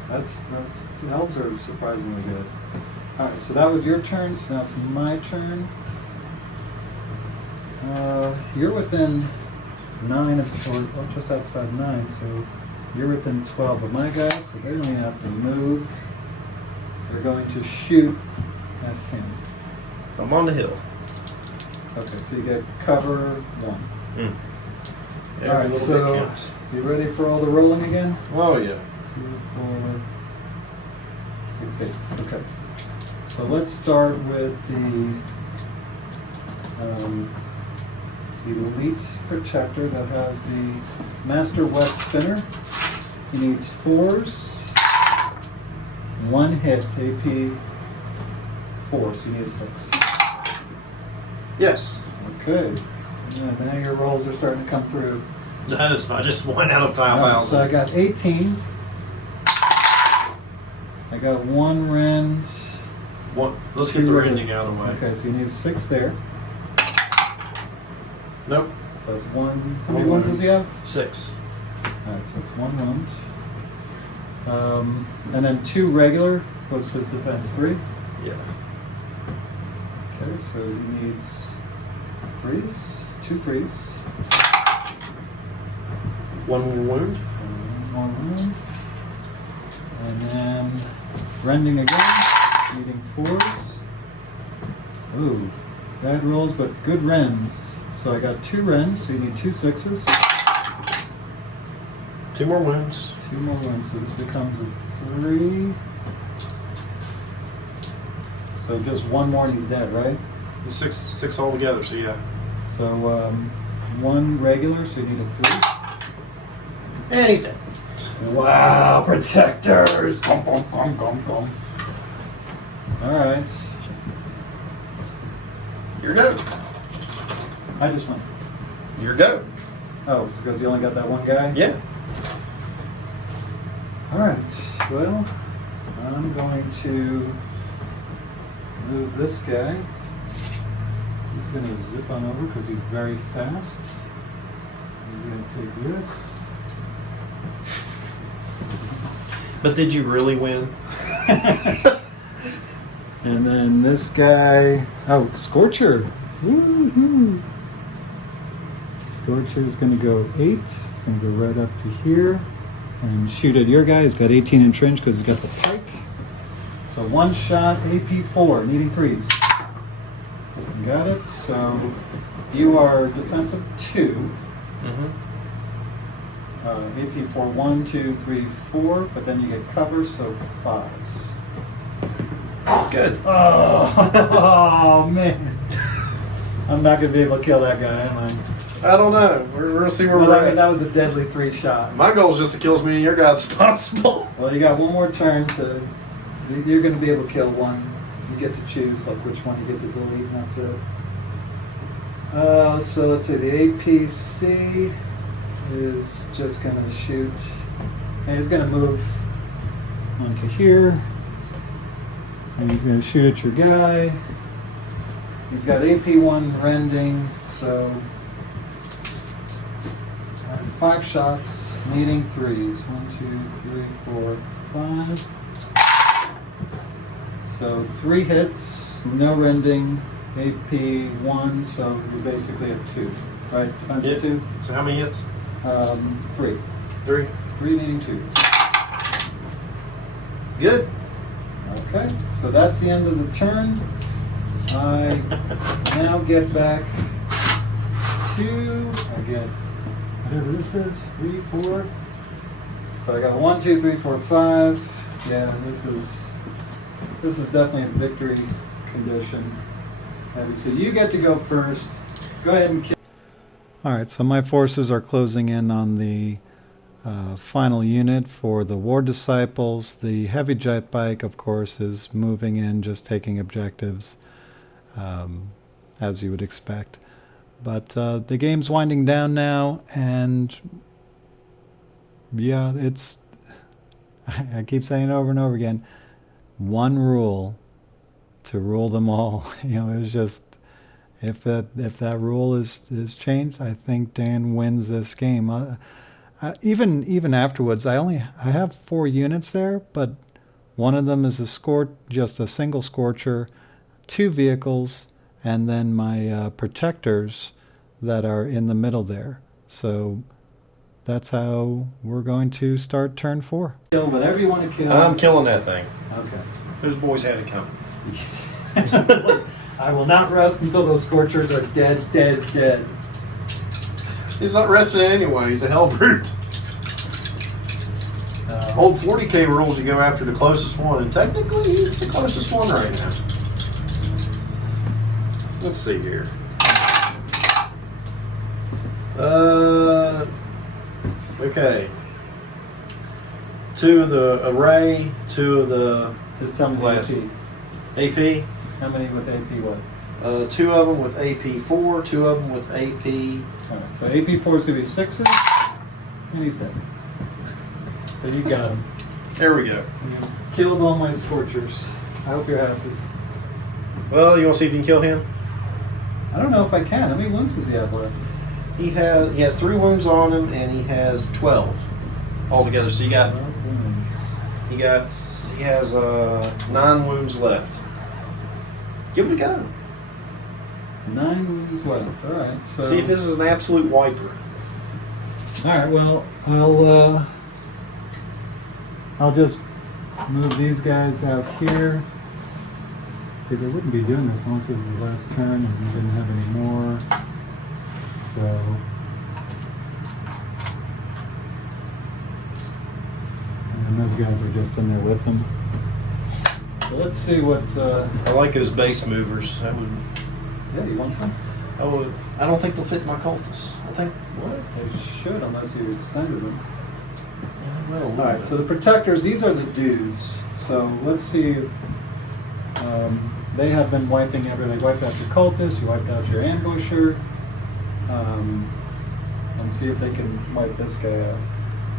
That's the elves are surprisingly good. All right, so that was your turn. So now it's my turn. You're within 9 of, or just outside 9, so you're within 12 of my guys. So they don't even have to move. They're going to shoot at him. I'm on the hill. Okay, so you get cover 1. Every All right, little so bit counts. you ready for all the rolling again? Oh yeah. 2, 4, 6, 8. Okay. So let's start with the the Elite Protector that has the Master Wet Spinner. He needs 4s, 1 hit, AP 4, so you need a 6. Yes. Okay. Yeah, now your rolls are starting to come through. That's not just 1 out of So 5,000. I got 18. I got 1 rend. Let's get the rending out of the way. Okay, so you need a 6 there. Nope. So that's 1. How many ones does he have? 6. Alright, so it's 1 wound. And then 2 regular. What's his defense? 3? Yeah. Okay, so he needs 3s. 2 3s. 1 more wound. 1 more wound. And then rending again. Needing 4s. Ooh, bad rolls, but good rends. So I got 2 rends, so you need 2 6s. 2 more wounds. 2 more wounds, so this becomes a 3. So just 1 more and he's dead, right? It's 6 altogether, so yeah. So 1 regular, so you need a 3. And he's dead. Wow, protectors! Gum, gum, gum, gum, gum. Alright, Your go. I just went. Your go. Oh, it's because you only got that 1 guy? Yeah. Alright, well, I'm going to move this guy. He's going to zip on over because he's very fast. He's going to take this. But did you really win? And then this guy, oh, Scorcher. Woo-hoo. Scorcher is going to go 8. It's going to go right up to here and shoot at your guy. He's got 18 in range because he's got the pike. So 1 shot, AP 4, needing 3s. Got it. So you are defensive 2. Mm-hmm. AP 4, 1, 2, 3, 4, but then you get cover, so 5s. Good. Oh, man. I'm not going to be able to kill that guy, am I? I don't know. We're going to see where Well, we're I mean, at. that was a deadly 3 shot. My goal is just to kill as many of your guys as possible. Well, you got 1 more turn to. You're going to be able to kill 1. You get to choose like which one you get to delete, and that's it. So let's see. The APC is just going to shoot. And he's going to move onto here. And he's going to shoot at your guy. He's got AP1 rending, so 5 shots, needing 3s. 1, 2, 3, 4, 5. So 3 hits, no rending, AP1, so you basically have 2, right? Defensive 2? So how many hits? 3. 3. 3 needing 2. Good. Okay, so that's the end of the turn. I now get back to, I get whatever this is, 3, 4. So I got 1, 2, 3, 4, 5. Yeah, this is definitely a victory condition. So you get to go first. Go ahead and kill. All right, so my forces are closing in on the final unit for the War Disciples. The heavy jet bike, of course, is moving in, just taking objectives, as you would expect. But the game's winding down now, and yeah, it's, I keep saying it over and over again, 1 rule to rule them all. You know, it's just, if that rule is changed, I think Dan wins this game. Even afterwards, I have 4 units there, but one of them is just a single Scorcher, 2 vehicles, and then my protectors that are in the middle there. So that's how we're going to start turn 4. Kill whatever you want to kill. I'm killing that thing. Okay. Those boys had it coming. I will not rest until those Scorchers are dead, dead, dead. He's not resting anyway. He's a hell brute. Old 40k rules, you go after the closest one, and technically he's the closest one right now. Let's see here. Okay. 2 of the array, 2 of the Just tell me the Last. AP. AP. How many with AP what? 2 of them with AP4, 2 of them with AP. Alright, so AP4 is going to be 6s, and he's dead. So you got him. There we go. You killed all my Scorchers. I hope you're happy. Well, you want to see if you can kill him? I don't know if I can. How many wounds does he have left? He has 3 wounds on him, and he has 12 altogether. So he has 9 wounds left. Give it a go. 9 wounds left. Alright, so... See if this is an absolute wiper. Alright, well, I'll just move these guys out here. See, they wouldn't be doing this unless it was the last turn and we didn't have any more. So... And then those guys are just in there with them. So let's see what's... I like those base movers. That would. Yeah, you want some? I don't think they'll fit my cultists. I think. What? They should, unless you extended them. Well, All right, so the protectors, these are the dudes. So let's see if they have been wiping they wiped out your cultist, you wiped out your ambusher, and see if they can wipe this guy out.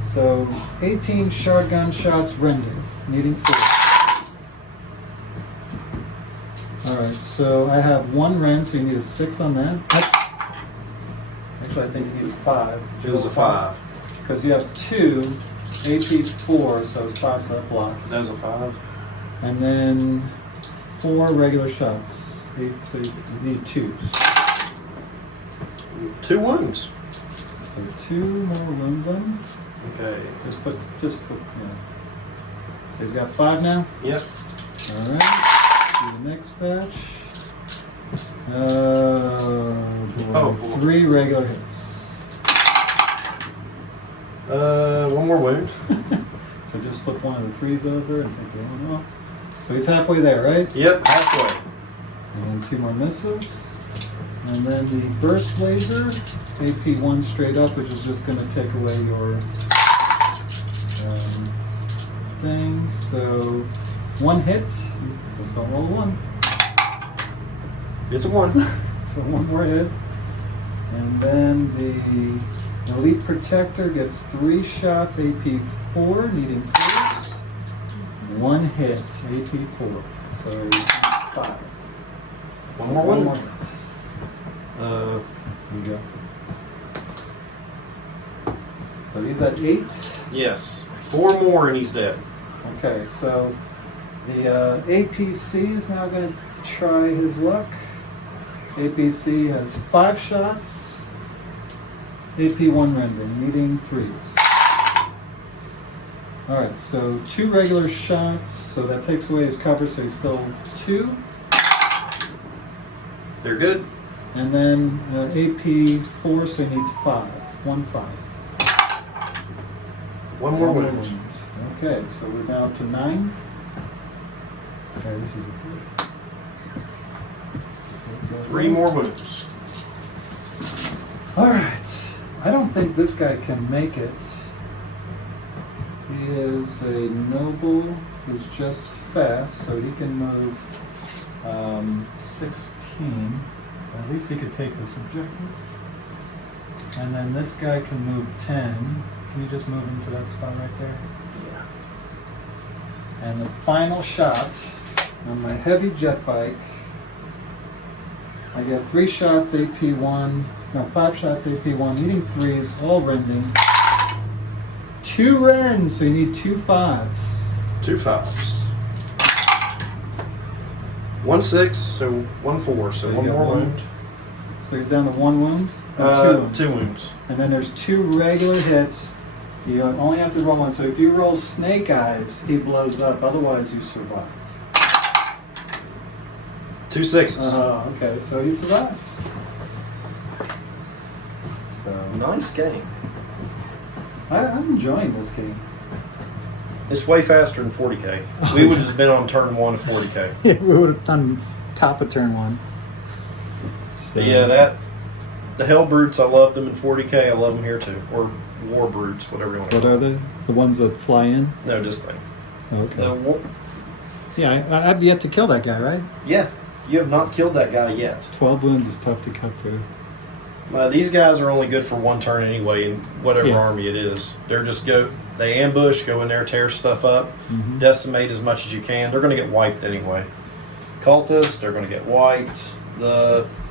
So 18 shotgun shots rendered, needing 4. All right, so I have 1 rend, so you need a 6 on that. Actually, I think you need a 5. It was a 5. Because you have 2 AP4, so spots up blocks. That was a 5. And then 4 regular shots. 8, so you need 2s. 2 wounds. So 2 more wounds on him. Okay. Just put, yeah. So he's got 5 now? Yep. Alright. Do the next batch. Boy. 3 regular hits. 1 more wound. So just flip one of the 3s over and take the other one off. So he's halfway there, right? Yep, halfway. And then 2 more missiles. And then the burst laser, AP1 straight up, which is just going to take away your things. So 1 hit, just don't roll 1. It's a 1. So 1 more hit. And then the elite protector gets 3 shots, AP4, needing 4s. 1 hit, AP4. So 5. 1 more wound. There you go. So he's at 8. Yes. 4 more and he's dead. Okay, so the APC is now going to try his luck. APC has 5 shots. AP1 rendering, needing 3s. Alright, so 2 regular shots, so that takes away his cover, so he's still 2. They're good. And then AP4, so he needs 5. 1 5. 1 more wound. Okay, so we're down to 9. Okay, this is a 3. 3 more wounds. Alright. I don't think this guy can make it. He is a noble who's just fast, so he can move 16. At least he could take this objective. And then this guy can move 10. Can you just move him to that spot right there? Yeah. And the final shot on my heavy jet bike, I get 3 shots AP1, no, 5 shots AP1, needing 3s, all rending. 2 rends, so you need 2 5s. 2 5s. 1 6, so 1 4, so So you 1 got more 1. wound. So he's down to 1 wound? Or 2 wounds? 2 wounds. And then there's 2 regular hits. You only have to roll 1. So if you roll snake eyes, he blows up. Otherwise, you survive. 2 6s. Okay, so he survives. So Nice game. I'm enjoying this game. It's way faster than 40k. We would have been on turn 1 of 40k. We would have done top of turn 1. So, But yeah, The Hell Brutes, I loved them in 40K. I love them here too. Or War Brutes, whatever you want to What call are them. they? The ones that fly in? No, this thing. Okay. The war- Yeah, I've yet to kill that guy, right? yeah, you have not killed that guy yet. 12 wounds is tough to cut through. These guys are only good for one turn anyway in whatever Yeah. army it is. They're just they ambush, go in there, tear stuff up, Mhm. decimate as much as you can. They're going to get wiped anyway. Cultists, they're going to get wiped.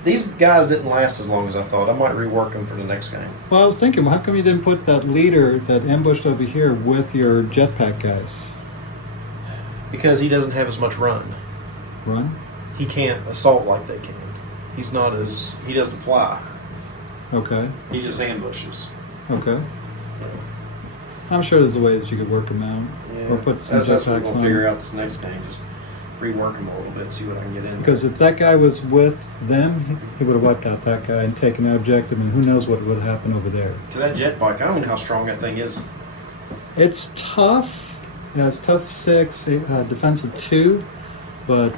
These guys didn't last as long as I thought. I might rework them for the next game. Well, I was thinking, well, how come you didn't put that leader that ambushed over here with your jetpack guys? Because he doesn't have as much run. Run? He can't assault like they can. He doesn't fly. Okay. He just ambushes. Okay. I'm sure there's a way that you could work them out. Or put some That's what we're jetpacks going to on. figure out this next game. Just rework them a little bit, see what I can get in. Because if that guy was with them, he would have wiped out that guy and taken that objective, and who knows what would have happened over there. Because that jet bike, I don't know how strong that thing is. It's tough. It has tough 6, defensive 2, but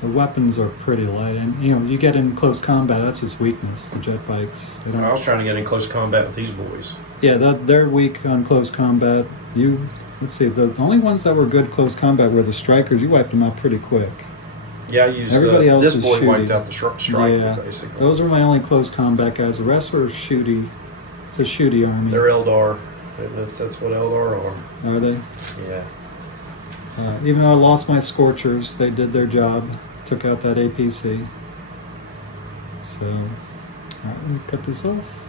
the weapons are pretty light. And you get in close combat, that's its weakness. The jet bikes, they don't. I was trying to get in close combat with these boys. Yeah, they're weak on close combat. Let's see, the only ones that were good close combat were the strikers. You wiped them out pretty quick. Yeah, I used Everybody else this is boy wiped shooty. out the striker, Yeah, basically. those are my only close combat guys. The rest are shooty. It's a shooty army. They're Eldar. That's what Eldar are. Are they? Yeah. Even though I lost my Scorchers, they did their job. Took out that APC. So, all right, let me cut this off.